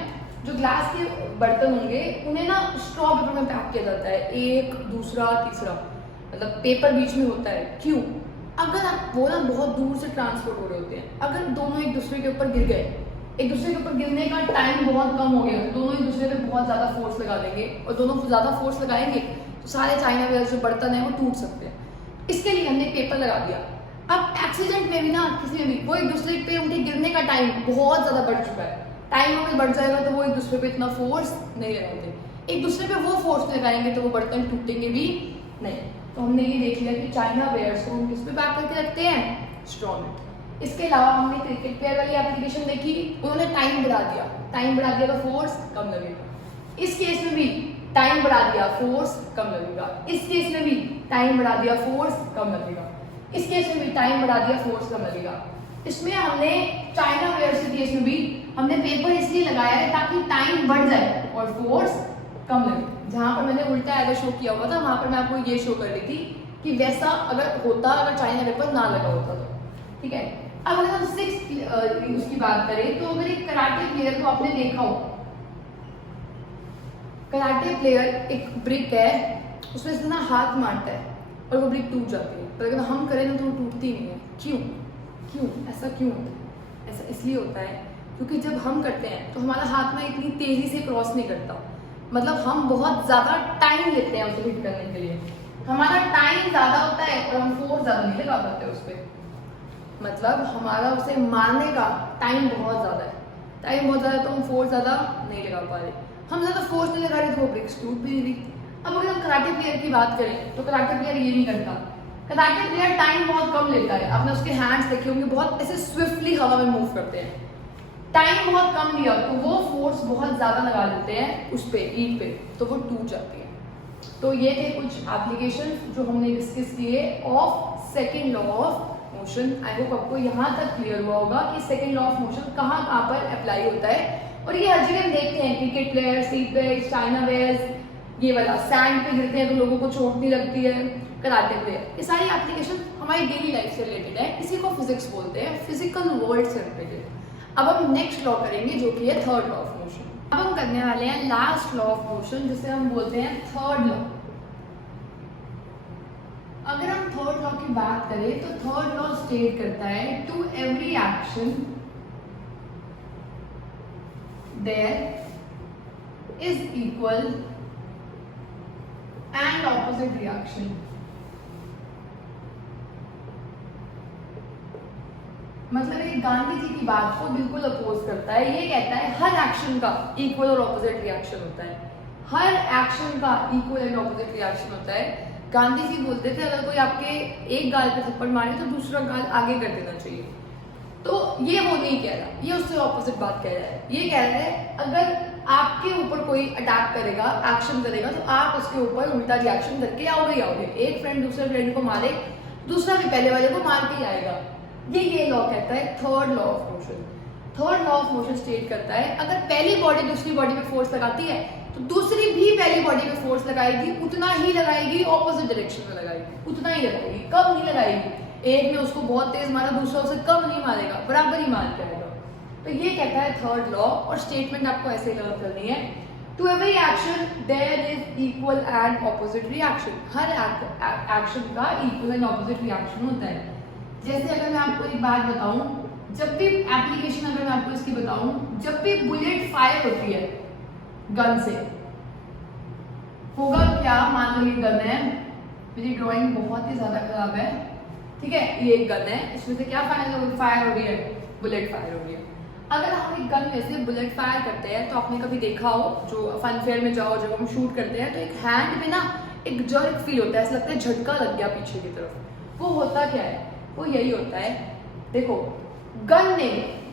जो ग्लास के बर्तन होंगे उन्हें ना स्ट्रॉ पेपर में पैक किया जाता है, एक दूसरा तीसरा, मतलब पेपर बीच में होता है। क्यों? अगर आप वो ना बहुत दूर से ट्रांसपोर्ट हो रहे होते हैं, अगर दोनों एक दूसरे के ऊपर गिर गए, एक दूसरे के ऊपर गिरने का टाइम बहुत कम हो गया, दोनों एक दूसरे पे बहुत ज़्यादा फोर्स लगा देंगे, और दोनों ज़्यादा फोर्स लगाएंगे तो सारे चाइना वेयर जो बर्तन है वो टूट सकते हैं। इसके लिए हमने पेपर लगा दिया। अब एक्सीडेंट में भी ना किसी में भी वो एक दूसरे पे उनके गिरने का टाइम बहुत ज़्यादा बढ़ चुका है, टाइम अगर बढ़ जाएगा तो वो एक दूसरे पे इतना फोर्स नहीं लगाते, एक दूसरे पे वो फोर्स लगाएंगे तो वो बर्तन टूटेंगे भी नहीं। तो हमने ये देख लिया कि चाइना वेयर्स को हम किस पे पैक करके रखते हैं, स्ट्रॉ में। इसके अलावा हमने क्रिकेट प्लेयर वाली एप्लीकेशन देखी, उन्होंने टाइम बढ़ा दिया, टाइम बढ़ा दिया तो फोर्स कम लगेगा। इस केस में भी टाइम बढ़ा दिया, फोर्स कम लगेगा। इस केस में भी टाइम बढ़ा दिया, फोर्स कम लगेगा। इस केस में भी टाइम बढ़ा दिया, फोर्स कम लगेगा। इसमें हमने चाइना वेयर्स के केस में भी हमने पेपर इसलिए लगाया है ताकि टाइम बढ़ जाए और फोर्स कम लगे। जहाँ पर मैंने उल्टा एरो शो किया हुआ था वहां पर मैं आपको ये शो कर रही थी कि वैसा अगर होता, अगर चाइना पेपर ना लगा होता तो। ठीक है, अब अगर हम 6 उसकी बात करें तो अगर एक कराटे प्लेयर को आपने देखा हो, कराटे प्लेयर एक ब्रिक है, उसमें इतना हाथ मारता है और वो ब्रिक टूट जाती है, पर अगर हम करें ना तो वो टूटती नहीं है। क्यों? ऐसा क्यों होता है? ऐसा इसलिए होता है क्योंकि जब हम करते हैं तो हमारा हाथ ना इतनी तेजी से क्रॉस नहीं करता, मतलब हम बहुत ज्यादा टाइम लेते हैं उसे हिट करने के लिए, हमारा टाइम ज्यादा होता है और हम फोर्स ज्यादा नहीं लगा पाते उस पर, मतलब हमारा उसे मारने का टाइम बहुत ज्यादा है, टाइम बहुत ज्यादा, तो हम फोर्स ज्यादा नहीं लगा पा रहे, हम ज्यादा फोर्स नहीं लगा रहे तो वो ब्रिक्स टूट भी नहीं रही। अब अगर हम कराटे प्लेयर की बात करें तो कराटे प्लेयर ये नहीं करता, कराटे प्लेयर टाइम बहुत कम लेता है। आपने उसके हैंड्स देखे होंगे, बहुत ऐसे स्विफ्टली हवा में मूव करते हैं, टाइम बहुत कम लिया तो वो फोर्स बहुत ज्यादा लगा देते हैं उस पे, ईट पे, तो वो टूट जाती है। तो ये थे कुछ एप्लीकेशन जो हमने डिस्कस किए of second law of motion. I hope आपको यहाँ तक क्लियर हुआ होगा कि सेकंड लॉ ऑफ मोशन कहाँ पर अप्लाई होता है, और ये हर जगह देखते हैं, cricket player, seat bags, china wares, ये वाला सैंड पे गिरते हैं तो लोगों को चोट नहीं लगती है, कराटे प्लेयर, ये सारी एप्लीकेशन हमारी डेली लाइफ से रिलेटेड है, इसी को फिजिक्स बोलते हैं, फिजिकल वर्ल्ड से रिलेटेड। अब हम नेक्स्ट लॉ करेंगे जो कि है थर्ड लॉ ऑफ मोशन। अब हम करने वाले हैं लास्ट लॉ ऑफ मोशन जिसे हम बोलते हैं थर्ड लॉ। अगर हम थर्ड लॉ की बात करें तो थर्ड लॉ स्टेट करता है to every action there is equal and opposite reaction. मतलब ये गांधी जी की बात को बिल्कुल अपोज करता है, ये कहता है हर एक्शन का इक्वल और ऑपोजिट रिएक्शन होता है, हर एक्शन का इक्वल एंड ऑपोजिट रिएक्शन होता है। गांधी जी बोलते थे अगर कोई आपके एक गाल पे थप्पड़ मारे तो दूसरा गाल आगे कर देना चाहिए, तो ये वो नहीं कह रहा, ये उससे ऑपोजिट बात कह रहा है। ये कह रहा है अगर आपके ऊपर कोई अटैक करेगा, एक्शन करेगा, तो आप उसके ऊपर उल्टा रिएक्शन करके आओगे ही आओगे। एक फ्रेंड दूसरे फ्रेंड को मारे, दूसरा भी पहले वाले को मार के ही आएगा। ये लॉ कहता है third law of motion. Third law of motion state करता है अगर पहली बॉडी दूसरी बॉडी पे फोर्स लगाती है तो दूसरी भी पहली बॉडी पे फोर्स लगाएगी, उतना ही लगाएगी, ऑपोजिट डायरेक्शन में लगाएगी, उतना ही लगाएगी, कम नहीं लगाएगी। एक ने उसको बहुत तेज मारा, दूसरा उसे कम नहीं मारेगा, बराबर ही मार के आएगा। तो ये कहता है थर्ड लॉ, और स्टेटमेंट आपको ऐसे लर्न करनी है, to every action there is equal and opposite reaction. हर एक्शन का इक्वल एंड ऑपोजिट रिएक्शन होता है। जैसे अगर मैं आपको एक बात बताऊं, जब भी एप्लीकेशन अगर मैं आपको इसकी बताऊं, जब भी बुलेट फायर होती है गन से, होगा क्या, मान लो ये गन है, मेरी ड्राइंग बहुत ही ज्यादा खराब है, ठीक है, ये एक गन है, इसमें से क्या फायर हो रही है, बुलेट फायर हो रही है। अगर हम एक गन में से बुलेट फायर करते हैं तो आपने कभी देखा हो, जो फन फेयर में जाओ, जब हम शूट करते हैं तो एक हैंड में ना एक जर्क फील होता है, ऐसा लगता है झटका लग गया पीछे की तरफ। वो होता क्या है, वो यही होता है, देखो गन ने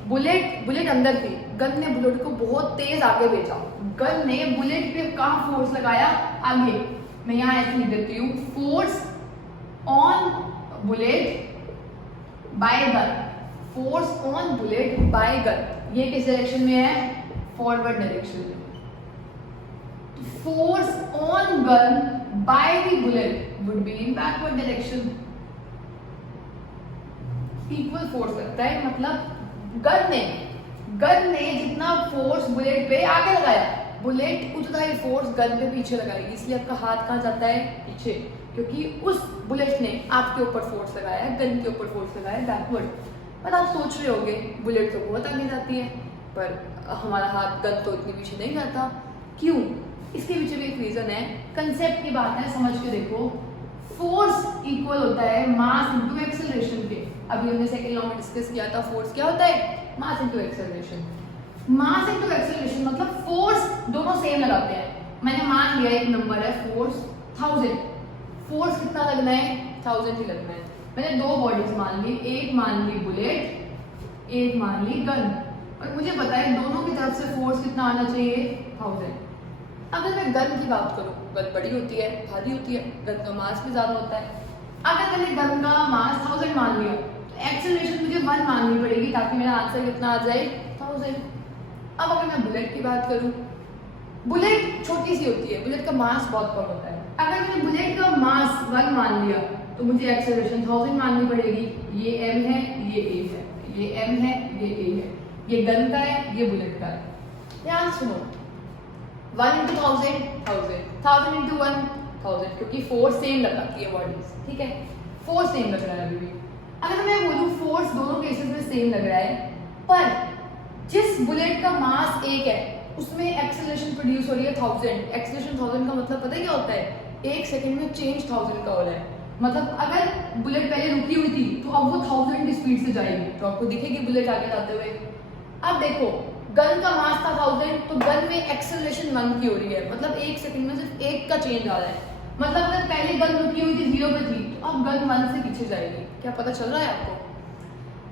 बुलेट अंदर थी, गन ने बुलेट को बहुत तेज आगे भेजा, गन ने बुलेट पे कहाँ फोर्स लगाया, आगे। मैं यहाँ ऐसे लिख देती हूँ, force on bullet by gun, force on bullet by gun. ये किस डायरेक्शन में है, फॉरवर्ड डायरेक्शन में। Force on gun by the bullet would be in backward direction. Equal force लगता है, मतलब गन ने जितना फोर्स बुलेट पे आगे लगाया, बुलेट उतना ही फोर्स गन पे पीछे लगाएगी, इसलिए आपका हाथ कहाँ जाता है, पीछे, क्योंकि उस बुलेट ने आपके ऊपर फोर्स लगाया है, गन के ऊपर फोर्स लगाया है बैकवर्ड। पर आप सोच रहे होगे बुलेट तो बहुत आगे जाती है, पर हमारा हाथ गन तो इतनी पीछे नहीं जाता, क्यों? इसके पीछे भी एक रीजन है, कंसेप्ट की बात है, समझ के देखो। फोर्स इक्वल होता है मास इनटू एक्सेलरेशन के। अभी हमने सेकंड लॉ में डिस्कस किया था, फोर्स क्या होता है, mass into acceleration. Mass into acceleration मतलब फोर्स दोनों सेम लगाते हैं। मैंने मान लिया एक नंबर है फोर्स 1000, फोर्स कितना लगना है, 1000 ही लगना है। मैंने दो बॉडीज मान ली, एक मान ली बुलेट, एक मान ली गन, और मुझे पता है दोनों की तरफ से फोर्स कितना आना चाहिए, 1000। अगर मैं गन की बात करूं, गन बड़ी होती है, भारी होती है, गन का मास भी ज्यादा होता है। अगर मैंने गन का मास 1000 मान लिया तो एक्सेलरेशन मुझे 1 माननी पड़ेगी ताकि मेरा आंसर कितना आ जाए, 1000। अब अगर मैं बुलेट की बात करूं, बुलेट छोटी सी होती है, बुलेट का मास बहुत कम होता है। अगर मैंने बुलेट का मास 1 मान लिया तो मुझे एक्सेलरेशन 1000 माननी पड़ेगी। ये m है, ये a है, ये m है, ये a है, ये गन का है, ये बुलेट का है। ध्यान सुनो, 1 into 1000 1000, 1000 into 1 1000, क्योंकि फोर्स सेम लगाती है बॉडीज, ठीक है, फोर्स सेम लग रहा है अभी भी। अगर मैं बोलूं फोर्स दोनों केसेस में सेम लग रहा है, पर जिस बुलेट का मास 1 है उसमें एक्सेलरेशन प्रोड्यूस हो रही है 1000। एक्सेलरेशन 1000 का मतलब पता है क्या होता है, 1 सेकंड में चेंज 1000 का हो रहा है। मतलब अगर बुलेट पहले रुकी हुई थी तो अब वो 1000 की स्पीड से जाएगी, तो आपको दिखेगी बुलेट आगे जाते हुए। अब देखो गन का मास था 1000, तो गन में एक्सेलरेशन 1 की हो रही है, मतलब 1 सेकंड में सिर्फ 1 का चेंज आ रहा है। मतलब अगर पहले गन रुकी हुई थी 0 पे थी तो अब गन 1 से पीछे जाएगी। क्या पता चल रहा है आपको?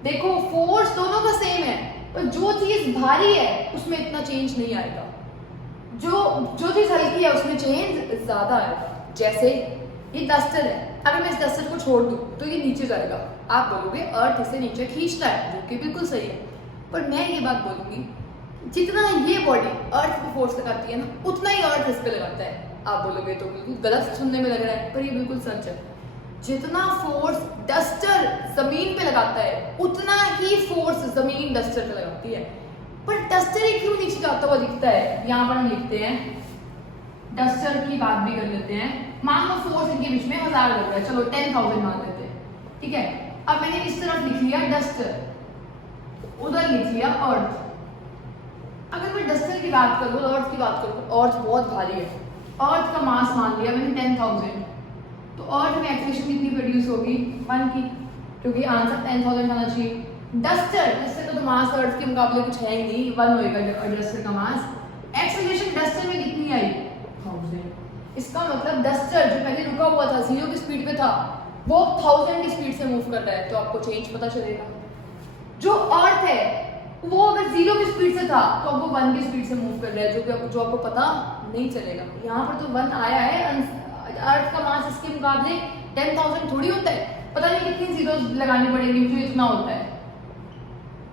देखो फोर्स दोनों का सेम है, पर जो चीज भारी है उसमें इतना चेंज नहीं आएगा, जो चीज हल्की है उसमें चेंज ज्यादा आएगा। जैसे ये डस्टर है, अगर मैं इस डस्टर को छोड़ दूं तो ये नीचे जाएगा। आप बोलोगे अर्थ इसे नीचे खींचता है, जो कि बिल्कुल सही है, पर मैं ये बात बोलूंगी जितना ये बॉडी अर्थ पे फोर्स लगाती है ना, उतना ही अर्थ इस पे लगाता है। आप बोलोगे तो बिल्कुल गलत सुनने में लग रहा है, पर ये बिल्कुल सच है। जितना फोर्स डस्टर जमीन पे लगाता है उतना ही फोर्स जमीन डस्टर पे लगाती है। पर डस्टर ही क्यों नीचे जाता हुआ दिखता है, यहाँ पर हम लिखते हैं, डस्टर की बात भी कर लेते हैं। मान लो फोर्स इनके बीच में 1000 लग रहा है, चलो 10,000 मान लेते हैं, ठीक है। अब मैंने इस तरफ लिख लिया डस्टर, उधर लिख लिया अर्थ। अगर मैं डस्टर की बात करूँ, अर्थ की बात करूँ, अर्थ बहुत भारी है, अर्थ का मास मान लिया मैंने 10,000, तो अर्थ में एक्सेलरेशन कितनी प्रोड्यूस होगी, 1 की, क्योंकि आंसर 10,000 आना चाहिए। डस्टर का तो मास अर्थ के मुकाबले कुछ है ही नहीं, 1 होएगा डस्टर का मास। एक्सेलरेशन डस्टर में कितनी आई, 1000। इसका मतलब डस्टर जो पहले रुका हुआ था 0 की स्पीड पे था, वो 1000 की स्पीड से मूव कर रहा है, तो आपको चेंज पता चलेगा। जो अर्थ है वो अगर 0 की स्पीड से था तो अब वो 1 की स्पीड से मूव कर रहा है, जो आपको पता नहीं चलेगा। यहाँ पर तो 1 आया है, अर्थ का मास इसके मुकाबले 10,000 थोड़ी होता है, पता नहीं कितनी जीरोस लगानी पड़ेगी जो इतना होता है,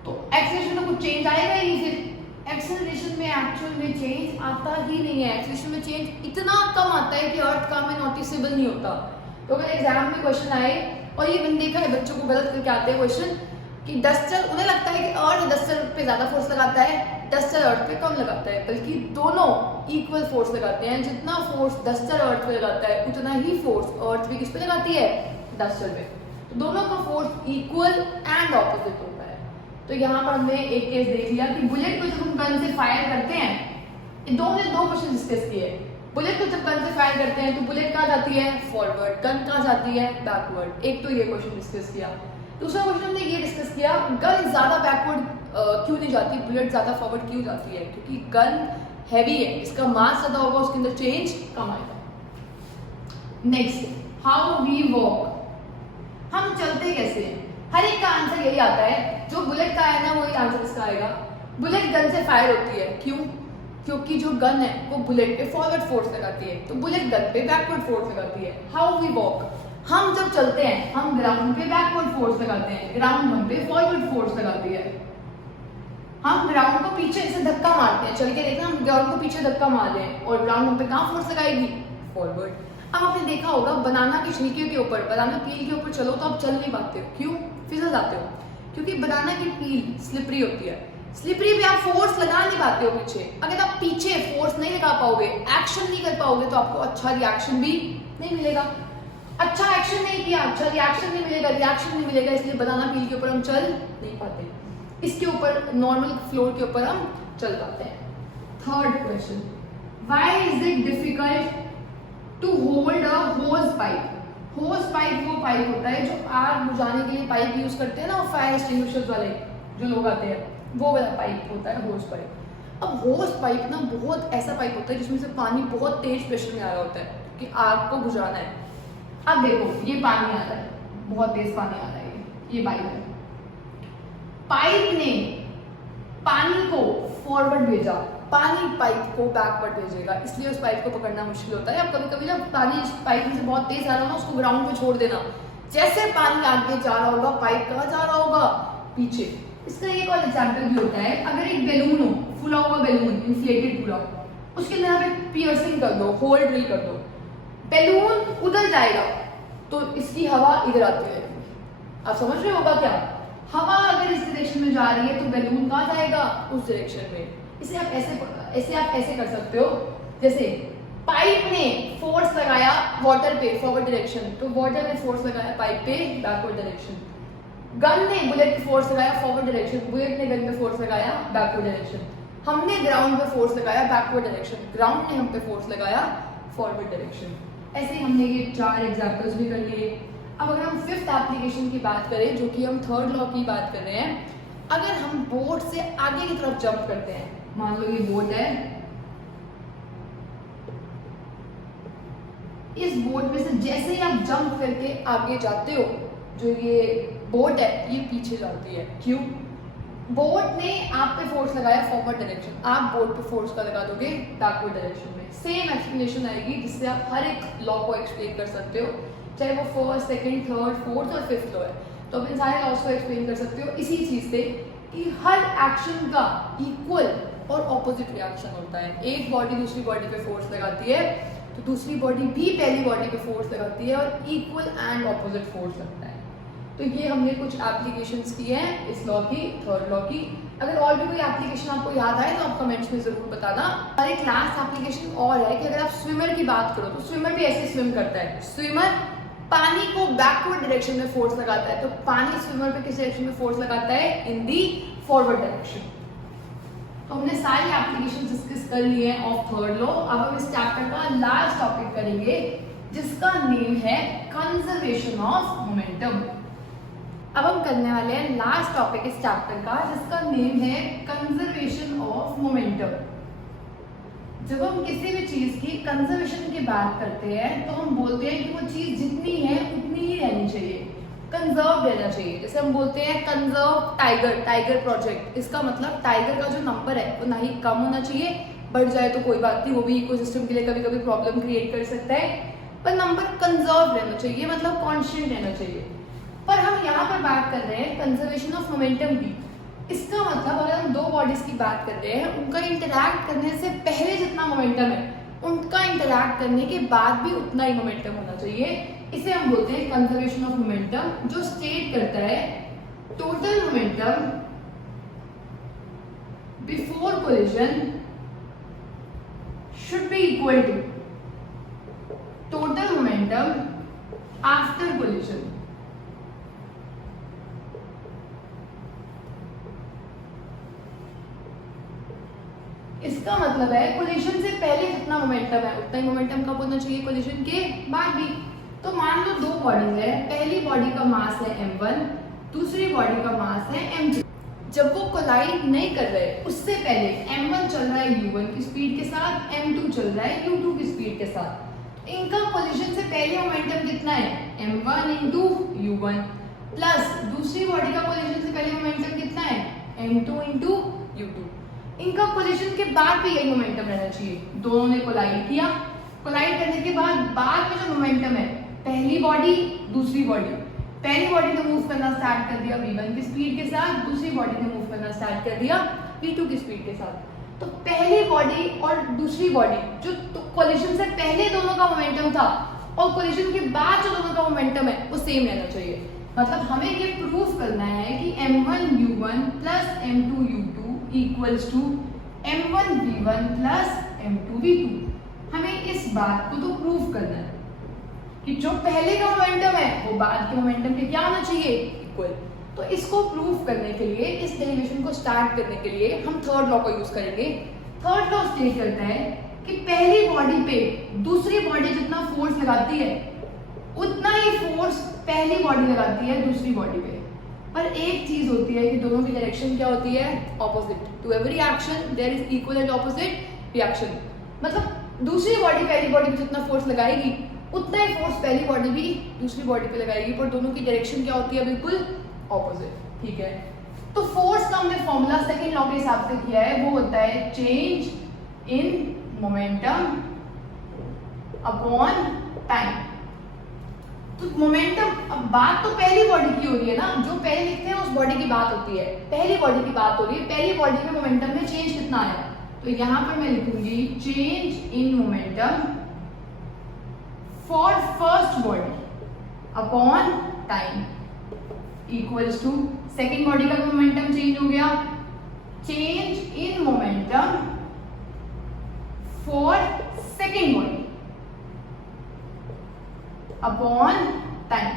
तो एक्सेलरेशन में कुछ चेंज आएगा ही नहीं। फिर एक्सेलरेशन में एक्चुअल में चेंज आता ही नहीं है, एक्सेलरेशन में चेंज इतना कम आता है कि अर्थ का में नोटिसेबल नहीं होता। तो अगर एग्जाम में क्वेश्चन आए, और ये मैंने देखा है बच्चों को गलत करके आते हैं क्वेश्चन, कि डस्टर, उन्हें लगता है कि अर्थ डस्टर पे ज्यादा फोर्स लगाता है, डस्टर अर्थ पे कम लगाता है, बल्कि दोनों इक्वल फोर्स लगाते हैं। जितना फोर्स डस्टर अर्थ पे लगाता है उतना ही फोर्स अर्थ भी किस पे लगाती है, डस्टर पे। तो दोनों का फोर्स इक्वल एंड ऑपोजिट होता है। तो यहाँ पर हमने एक केस देख लिया कि बुलेट को जब हम गन से फायर करते हैं, दो क्वेश्चन डिस्कस किए। बुलेट को जब गन से फायर करते हैं तो बुलेट कहाँ जाती है, फॉरवर्ड, गन कहाँ जाती है, बैकवर्ड। एक तो ये क्वेश्चन डिस्कस किया। दूसरा क्वेश्चन हमने ये डिस्कस किया, गन ज्यादा बैकवर्ड क्यों नहीं जाती, बुलेट ज्यादा फॉरवर्ड क्यों जाती है, क्योंकि गन हैवी है, इसका मास ज्यादा होगा, उसके अंदर चेंज कम आएगा। नेक्स्ट, हाउ वी वॉक, हम चलते कैसे हैं। हर एक का आंसर यही आता है, जो बुलेट का है ना वही आंसर इसका आएगा। बुलेट गन से फायर होती है, क्यों, क्योंकि जो गन है वो बुलेट पे फॉरवर्ड फोर्स लगाती है, तो बुलेट गन पे बैकवर्ड फोर्स लगाती है। हाउ वी वॉक, हम जब चलते हैं हम ग्राउंड पे बैकवर्ड फोर्स लगाते हैं, ग्राउंड हम पे फॉरवर्ड फोर्स लगाती है। हम ग्राउंड को पीछे से धक्का मारते हैं, चल के देखना, हम ग्राउंड को पीछे धक्का मार रहे हैं और ग्राउंड हम पे कहाँ फोर्स लगाएगी, फॉरवर्ड। अब आपने देखा होगा बनाना के छिलके के ऊपर, बनाना पील के ऊपर चलो तो आप चल नहीं पाते हो, क्यों, फिसल जाते हो, क्योंकि बनाना की पील स्लिपरी होती है। स्लिपरी पे आप फोर्स लगा नहीं पाते हो पीछे। अगर आप पीछे फोर्स नहीं लगा पाओगे, एक्शन नहीं कर पाओगे, तो आपको अच्छा रिएक्शन भी नहीं मिलेगा। अच्छा एक्शन नहीं किया, अच्छा रिएक्शन नहीं मिलेगा, रिएक्शन नहीं मिलेगा, इसलिए बनाना पील के ऊपर हम चल नहीं पाते, इसके ऊपर नॉर्मल फ्लोर के ऊपर हम चल पाते हैं। Third question, why is it difficult to hold a hose pipe? Hose pipe वो पाइप होता है जो आग बुझाने के लिए पाइप यूज करते हैं ना, फायर एक्सटिंग्विशर्स वाले जो लोग आते हैं, वो वाला पाइप होता है होज पाइप। अब होज पाइप ना बहुत ऐसा पाइप होता है जिसमें से पानी बहुत तेज प्रेशर में आ रहा होता है कि आग को बुझाना है। अब देखो ये पानी आ रहा है, बहुत तेज पानी आ रहा है, ये पाइप है, पाइप ने पानी को फॉरवर्ड भेजा, पानी पाइप को बैकवर्ड भेजेगा, इसलिए उस पाइप को पकड़ना मुश्किल होता है। अब कभी कभी जब पानी इस पाइप में से बहुत तेज आ रहा हो ना, उसको ग्राउंड पे छोड़ देना, जैसे पानी आगे जा रहा होगा, पाइप कहाँ जा रहा होगा, पीछे। इसका एक और एग्जाम्पल भी होता है, अगर एक बैलून हो, फुला हुआ बैलून, इन्फ्लेटेड पूरा, उसके अंदर आप एक पियर्सिंग कर दो, होल ड्रिल कर दो, बैलून उधर जाएगा तो इसकी हवा इधर आती रहेगी। आप समझ रहे होगा क्या? हवा अगर इस डायरेक्शन में जा रही है तो बैलून कहाँ जाएगा, उस डायरेक्शन में। इसे आप ऐसे कर सकते हो, जैसे पाइप ने फोर्स लगाया वाटर पे फॉरवर्ड डायरेक्शन, तो वाटर ने फोर्स लगाया पाइप पे बैकवर्ड डायरेक्शन। गन ने बुलेट पे फोर्स लगाया फॉरवर्ड डायरेक्शन, बुलेट ने गन पे फोर्स लगाया बैकवर्ड डायरेक्शन। हमने ग्राउंड पे फोर्स लगाया बैकवर्ड डायरेक्शन, ग्राउंड ने हम पे फोर्स लगाया फॉरवर्ड डायरेक्शन। ऐसे ही हमने ये 4 एग्जाम्पल्स भी कर लिए। अब अगर हम 5th एप्लीकेशन की बात करें, जो कि हम 3rd लॉ की बात कर रहे हैं, अगर हम बोर्ड से आगे की तरफ जंप करते हैं, मान लो ये बोर्ड है, इस बोर्ड में से जैसे ही आप जंप करके आगे जाते हो, जो ये बोर्ड है ये पीछे जाती है। क्यों? बोर्ड ने आप पे फोर्स लगाया फॉरवर्ड डायरेक्शन, आप बोर्ड पे फोर्स का लगा दोगे बैकवर्ड डायरेक्शन में। सेम एक्सप्लेनेशन आएगी जिससे आप हर एक लॉ को एक्सप्लेन कर सकते हो, चाहे वो 1st, 2nd, 3rd, 4th और 5th लॉ है, तो आप इन सारे लॉस को एक्सप्लेन कर सकते हो इसी चीज से कि हर एक्शन का इक्वल और ऑपोजिट रिएक्शन होता है। एक बॉडी दूसरी बॉडी पे फोर्स लगाती है तो दूसरी बॉडी भी पहली बॉडी पे फोर्स लगाती है और इक्वल एंड ऑपोजिट फोर्स लगता है। तो ये हमने कुछ एप्लीकेशंस की हैं इस लॉ की, 3rd लॉ की। अगर और भी कोई एप्लीकेशन आपको याद आए तो आप कमेंट्स में जरूर बताना। और एक लास्ट एप्लीकेशन और है कि अगर आप स्विमर की बात करो तो स्विमर भी ऐसे स्विम करता है। स्विमर पानी को बैकवर्ड डायरेक्शन में फोर्स लगाता है, तो पानी स्विमर पे किस डायरेक्शन में फोर्स लगाता है? इन दी फॉरवर्ड डायरेक्शन। तो हमने सारी एप्लीकेशन डिस्कस कर लिए हैं ऑफ 3rd लॉ। अब हम इस चैप्टर का लास्ट टॉपिक करेंगे जिसका नेम है कंजर्वेशन ऑफ मोमेंटम। अब हम करने वाले हैं लास्ट टॉपिक इस चैप्टर का जिसका नेम है कंजर्वेशन ऑफ मोमेंटम। जब हम किसी भी चीज की कंजर्वेशन की बात करते हैं तो हम बोलते हैं कि वो चीज जितनी है उतनी ही रहनी चाहिए, कंजर्व रहना चाहिए। जैसे हम बोलते हैं कंजर्व टाइगर, टाइगर प्रोजेक्ट, इसका मतलब टाइगर का जो नंबर है वो ना ही कम होना चाहिए, बढ़ जाए तो कोई बात नहीं, वो भी इकोसिस्टम के लिए कभी कभी प्रॉब्लम क्रिएट कर सकता है, पर नंबर कंजर्व रहना चाहिए, मतलब कॉन्स्टेंट रहना चाहिए। पर हम यहाँ पर बात कर रहे हैं कंजर्वेशन ऑफ मोमेंटम की। इसका मतलब अगर हम 2 बॉडीज की बात कर रहे हैं, उनका इंटरैक्ट करने से पहले जितना मोमेंटम है उनका इंटरैक्ट करने के बाद भी उतना ही मोमेंटम होना चाहिए। इसे हम बोलते हैं कंजर्वेशन ऑफ मोमेंटम, जो स्टेट करता है total momentum before collision should be equal to total momentum after collision. इसका मतलब है कोलिजन से पहले जितना मोमेंटम है उतना ही मोमेंटम कब होना चाहिए? कोलिजन के बाद भी। तो मान लो 2 बॉडीज है, पहली बॉडी का मास है m1, दूसरी बॉडी का मास है m2। जब वो कोलाइड नहीं कर रहे उससे पहले m1 चल रहा है u1 की स्पीड के साथ, m2 चल रहा है u2 की स्पीड के साथ। इनका कोलिजन से पहले मोमेंटम कितना है? m1 इंटू u1, प्लस दूसरी बॉडी का कोलिजन से पहले मोमेंटम कितना है? m2 into u2। इनका कोलिजन के बाद भी यही मोमेंटम रहना चाहिए। दोनों ने कोलाइड किया, कोलाइड करने के बाद में जो मोमेंटम है, पहली बॉडी दूसरी बॉडी, पहली बॉडी ने मूव करना स्टार्ट कर दिया v1 की स्पीड के साथ, दूसरी बॉडी ने मूव करना स्टार्ट कर दिया v2 की स्पीड के साथ। तो पहली बॉडी और दूसरी बॉडी जो कोलिजन से पहले दोनों का मोमेंटम था और कोलिजन के बाद जो दोनों का मोमेंटम है वो सेम रहना चाहिए। मतलब हमें ये प्रूफ करना है कि m1 u1 plus m2 u2 equals to m1v1 plus m2v2। हमें इस बात को तो प्रूव करना है कि जो पहले का मोमेंटम है वो बाद के मोमेंटम के क्या होना चाहिए, इक्वल। तो इसको प्रूव करने के लिए, इस डेरिवेशन को स्टार्ट करने के लिए हम थर्ड लॉ को यूज करेंगे। थर्ड लॉ स्टेट करता है कि पहली बॉडी पे दूसरी बॉडी जितना फोर्स लगाती है उतना ही फोर्स पहली बॉडी लगाती है दूसरी बॉडी पे। पर एक चीज होती है कि दोनों की डायरेक्शन क्या होती है, opposite. To every action there is equal and opposite reaction. मतलब दूसरी बॉडी पहली बॉडी पे जितना फोर्स लगाएगी उतना ही फोर्स पहली बॉडी भी दूसरी बॉडी पे लगाएगी, पर दोनों की डायरेक्शन क्या होती है, बिल्कुल ऑपोजिट। ठीक है, तो फोर्स का हमने फॉर्मूला सेकंड लॉ के हिसाब से किया है, वो होता है change in momentum upon time. तो मोमेंटम, अब बात तो पहली बॉडी की हो रही है ना, जो पहले लिखते हैं उस बॉडी की बात होती है, पहली बॉडी की बात हो रही है, पहली बॉडी में मोमेंटम में चेंज कितना आया। तो यहां पर मैं लिखूंगी change in momentum for first body upon time equals to second body का मोमेंटम चेंज हो गया, change in momentum for second body upon time.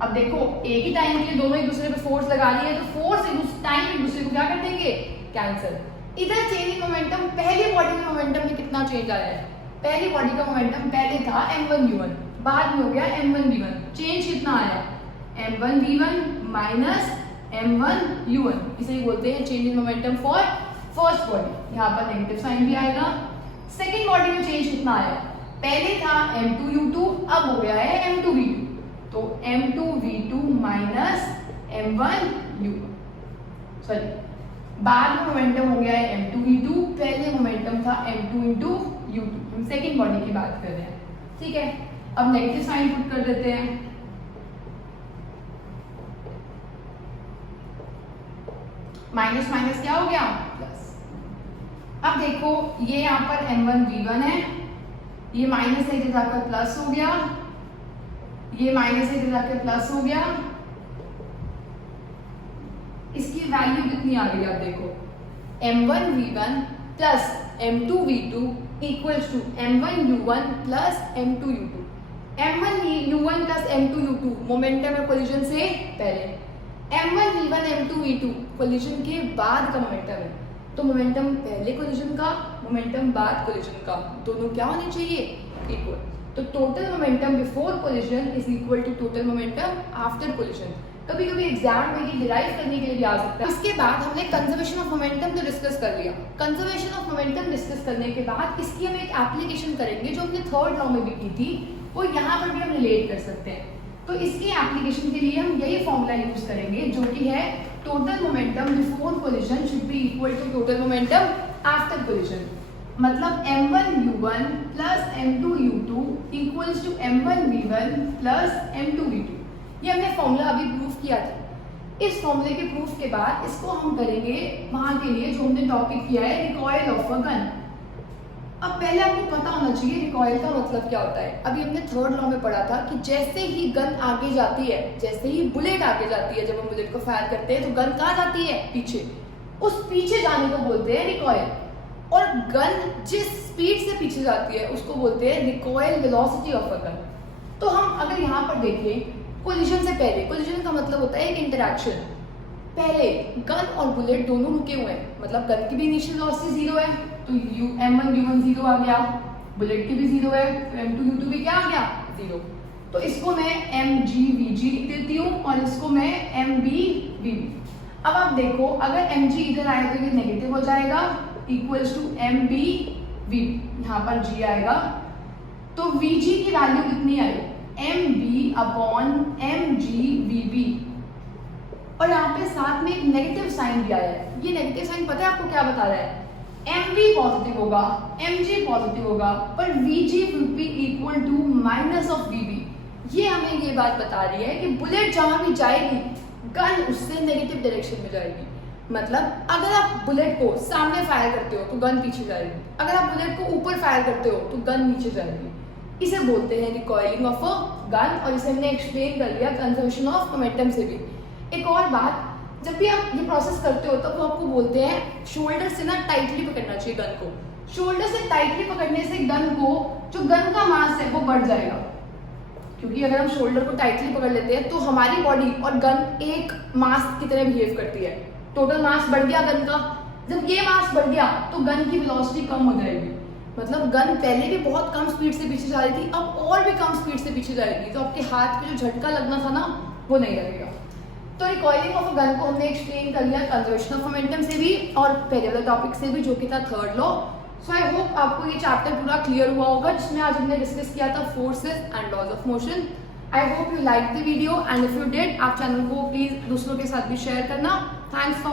अब देखो एक ही टाइम के लिए दोनों एक दूसरे पे फोर्स लगा रही है, तो फोर्स टाइम एक दूसरे को क्या कर देंगे, कैंसिल। इधर चेंज इन मोमेंटम, पहली बॉडी में मोमेंटम में कितना चेंज आया है, पहली बॉडी का मोमेंटम पहले था m1v1, बाद में हो गया m1v1। चेंज कितना आया, m1v1 माइनस m1u1, इसे बोलते हैं change in momentum for first body. यहाँ पर नेगेटिव साइन भी आएगा। सेकेंड बॉडी में चेंज कितना आया, पहले था m2u2, अब हो गया है m2v2, तो m2v2 माइनस m1u1, सॉरी बाद में मोमेंटम हो गया है m2v2, पहले मोमेंटम था m2 इंटू u2। हम सेकेंड बॉडी की बात कर रहे हैं, ठीक है। अब नेगेटिव साइन पुट कर देते हैं, माइनस माइनस क्या हो गया, प्लस। अब देखो ये यहाँ पर m1v1 है, ये माइनस से इधर जाकर प्लस हो गया, ये माइनस से इधर जाकर प्लस हो गया, इसकी वैल्यू कितनी आ गई, आप देखो m1v1 plus m2v2 equals to m1u1 plus m2u2। m1u1 plus m2u2 momentum है कोलिजन से पहले, m1v1 m2v2 कोलिजन के बाद का मोमेंटम है। तो मोमेंटम पहले कोलिजन का, मोमेंटम बाद कोलिजन का, दोनों क्या होने चाहिए, इक्वल। तो total momentum before collision is equal to total momentum after collision. कभी कभी एग्जाम में ये डिराइव करने के लिए भी आ सकता है। इसके बाद हमने कंजर्वेशन ऑफ मोमेंटम तो डिस्कस कर लिया। कंजर्वेशन ऑफ मोमेंटम डिस्कस करने के बाद इसकी हम एक एप्लीकेशन करेंगे जो हमने थर्ड लॉ में भी की थी, वो यहाँ पर भी हम रिलेट कर सकते हैं। तो इसकी एप्लीकेशन के लिए हम यही फॉर्मूला यूज करेंगे जो कि है total momentum before collision should be equal to total momentum after collision. मतलब m1u1 plus m2u2 equals to m1v1 plus m2v2। ये हमने फॉर्मूला अभी प्रूफ किया था। इस फॉर्मूले के प्रूफ के बाद इसको हम करेंगे वहां के लिए जो हमने टॉपिक किया है रिकॉइल ऑफ अ गन। अब पहले आपको पता होना चाहिए रिकॉइल का मतलब क्या होता है। अभी हमने थर्ड लॉ में पढ़ा था कि जैसे ही गन आगे जाती है, जैसे ही बुलेट आगे जाती है, जब हम बुलेट को फायर करते हैं तो गन कहाँ जाती है, पीछे। उस पीछे जाने को बोलते हैं रिकॉइल, और गन जिस स्पीड से पीछे जाती है उसको बोलते हैं recoil velocity of a gun. तो हम अगर यहाँ पर देखें कोलिजन से पहले, कोलिजन का मतलब होता है एक इंटरैक्शन। पहले गन और बुलेट दोनों रुके हुए हैं, मतलब गन की भी इनिशियल वेलोसिटी 0 है तो m1u1 0 आ गया, बुलेट की भी 0 है तो m2u2 भी क्या आ गया, 0। तो इसको मैं mgvg लिख देती हूँ और इसको मैं mbvb। अब आप देखो अगर mg इधर आए तो ये नेगेटिव हो जाएगा, इक्वल्स टू mbvb, यहाँ पर g आएगा तो vg की वैल्यू कितनी आई, mb अपॉन mgvb। और यहाँ पे साथ में एक नेगेटिव साइन भी आया है। ये नेगेटिव साइन पता है आपको क्या बता रहा है, mv पॉजिटिव होगा, mg पॉजिटिव होगा, पर vg will be equal to minus of vb। ये हमें ये बात बता रही है कि बुलेट जहां भी जाएगी गन उससे नेगेटिव डायरेक्शन में जाएगी। मतलब अगर आप बुलेट को सामने फायर करते हो तो गन पीछे जाएगी, अगर आप बुलेट को ऊपर फायर करते हो तो गन नीचे जाएगी। इसे बोलते हैं रिकॉइलिंग ऑफ अ गन, और इसे हमने एक्सप्लेन कर लिया कंजर्वेशन ऑफ मोमेंटम से भी। एक और बात, जब भी आप ये प्रोसेस करते हो तो वो आपको बोलते हैं शोल्डर से ना टाइटली पकड़ना चाहिए गन को। शोल्डर से टाइटली पकड़ने से गन को, जो गन का मास है वो बढ़ जाएगा, क्योंकि अगर हम शोल्डर को टाइटली पकड़ लेते हैं तो हमारी बॉडी और गन एक मास की तरह बिहेव करती है। टोटल मास बढ़ गया गन का, जब ये मास बढ़ गया तो गन की वेलोसिटी कम हो जाएगी, मतलब गन पहले भी बहुत कम स्पीड से पीछे जा रही थी, अब और भी कम स्पीड से पीछे जाएगी, तो आपके हाथ पे जो झटका लगना था ना वो नहीं लगेगा। तो रिकॉइलिंग ऑफ अ गन को हमने एक्सप्लेन कर लिया कंजर्वेशन ऑफ मोमेंटम से भी और पहले वाले टॉपिक से भी, जो कि था third law. So I hope आपको ये चैप्टर पूरा क्लियर हुआ होगा, जिसमें आज हमने डिस्कस किया था forces and laws of motion. I hope you like the video and if you did, आप चैनल को प्लीज दूसरों के साथ भी शेयर करना। Thanks for